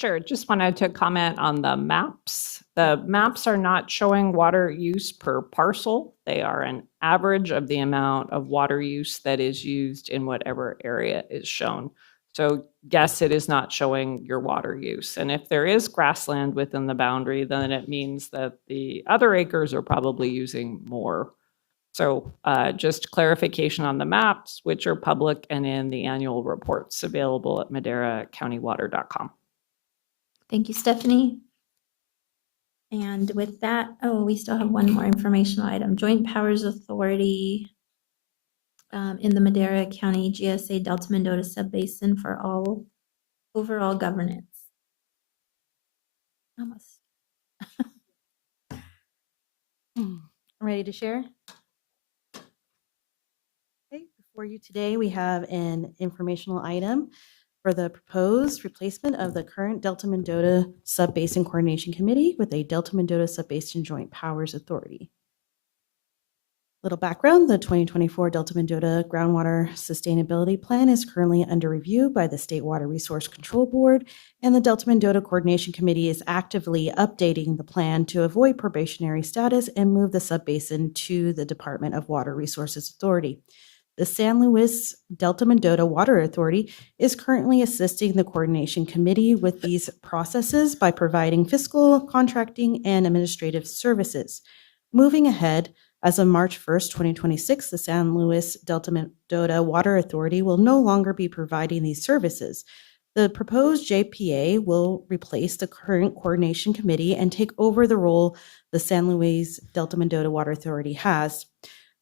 Sure, just wanted to comment on the maps. The maps are not showing water use per parcel. They are an average of the amount of water use that is used in whatever area is shown. So yes, it is not showing your water use. And if there is grassland within the boundary, then it means that the other acres are probably using more. So just clarification on the maps, which are public and in the annual reports available at MaderaCountyWater.com. Thank you, Stephanie. And with that, we still have one more informational item. Joint Powers Authority in the Madera County GSA Delta Mendota Subbasin for all overall governance. Almost. Ready to share? Okay, before you today, we have an informational item for the proposed replacement of the current Delta Mendota Subbasin Coordination Committee with a Delta Mendota Subbasin Joint Powers Authority. Little background, the 2024 Delta Mendota Groundwater Sustainability Plan is currently under review by the State Water Resource Control Board, and the Delta Mendota Coordination Committee is actively updating the plan to avoid probationary status and move the subbasin to the Department of Water Resources Authority. The San Luis Delta Mendota Water Authority is currently assisting the Coordination Committee with these processes by providing fiscal, contracting, and administrative services. Moving ahead, as of March 1st, 2026, the San Luis Delta Mendota Water Authority will no longer be providing these services. The proposed JPA will replace the current Coordination Committee and take over the role the San Luis Delta Mendota Water Authority has.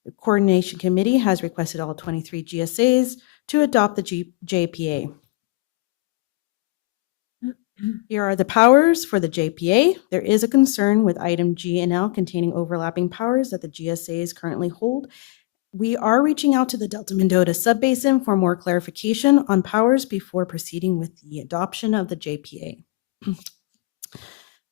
The Coordination Committee has requested all 23 GSAs to adopt the JPA. Here are the powers for the JPA. There is a concern with item G and L containing overlapping powers that the GSAs currently hold. We are reaching out to the Delta Mendota Subbasin for more clarification on powers before proceeding with the adoption of the JPA.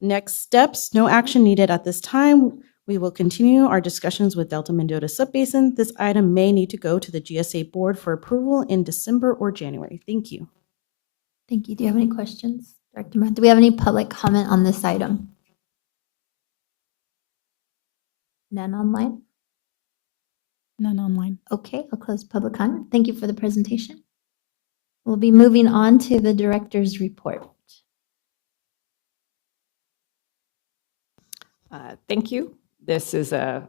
Next steps, no action needed at this time. We will continue our discussions with Delta Mendota Subbasin. This item may need to go to the GSA board for approval in December or January. Thank you. Thank you. Do you have any questions, Director Matt? Do we have any public comment on this item? None online? None online. Okay, I'll close public comment. Thank you for the presentation. We'll be moving on to the director's report. Thank you. This is a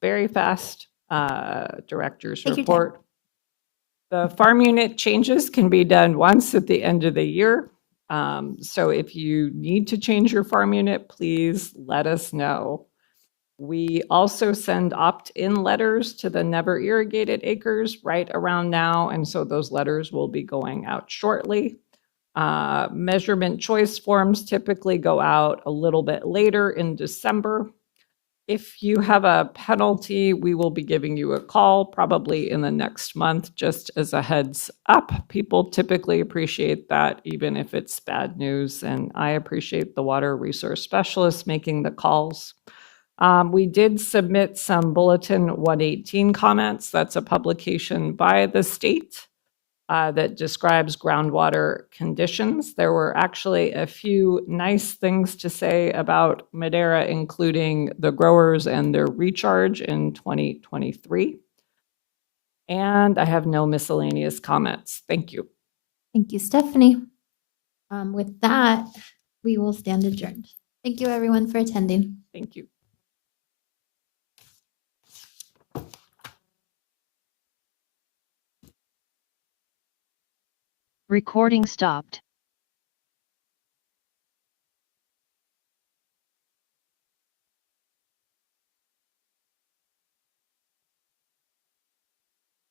very fast director's Take your time. report. The farm unit changes can be done once at the end of the year. So if you need to change your farm unit, please let us know. We also send opt-in letters to the never irrigated acres right around now, and so those letters will be going out shortly. Measurement choice forms typically go out a little bit later in December. If you have a penalty, we will be giving you a call probably in the next month, just as a heads up. People typically appreciate that, even if it's bad news, and I appreciate the water resource specialists making the calls. We did submit some Bulletin 118 comments. That's a publication by the state that describes groundwater conditions. There were actually a few nice things to say about Madera, including the growers and their recharge in 2023. And I have no miscellaneous comments. Thank you. Thank you, Stephanie. With that, we will stand adjourned. Thank you, everyone, for attending. Thank you. Recording stopped.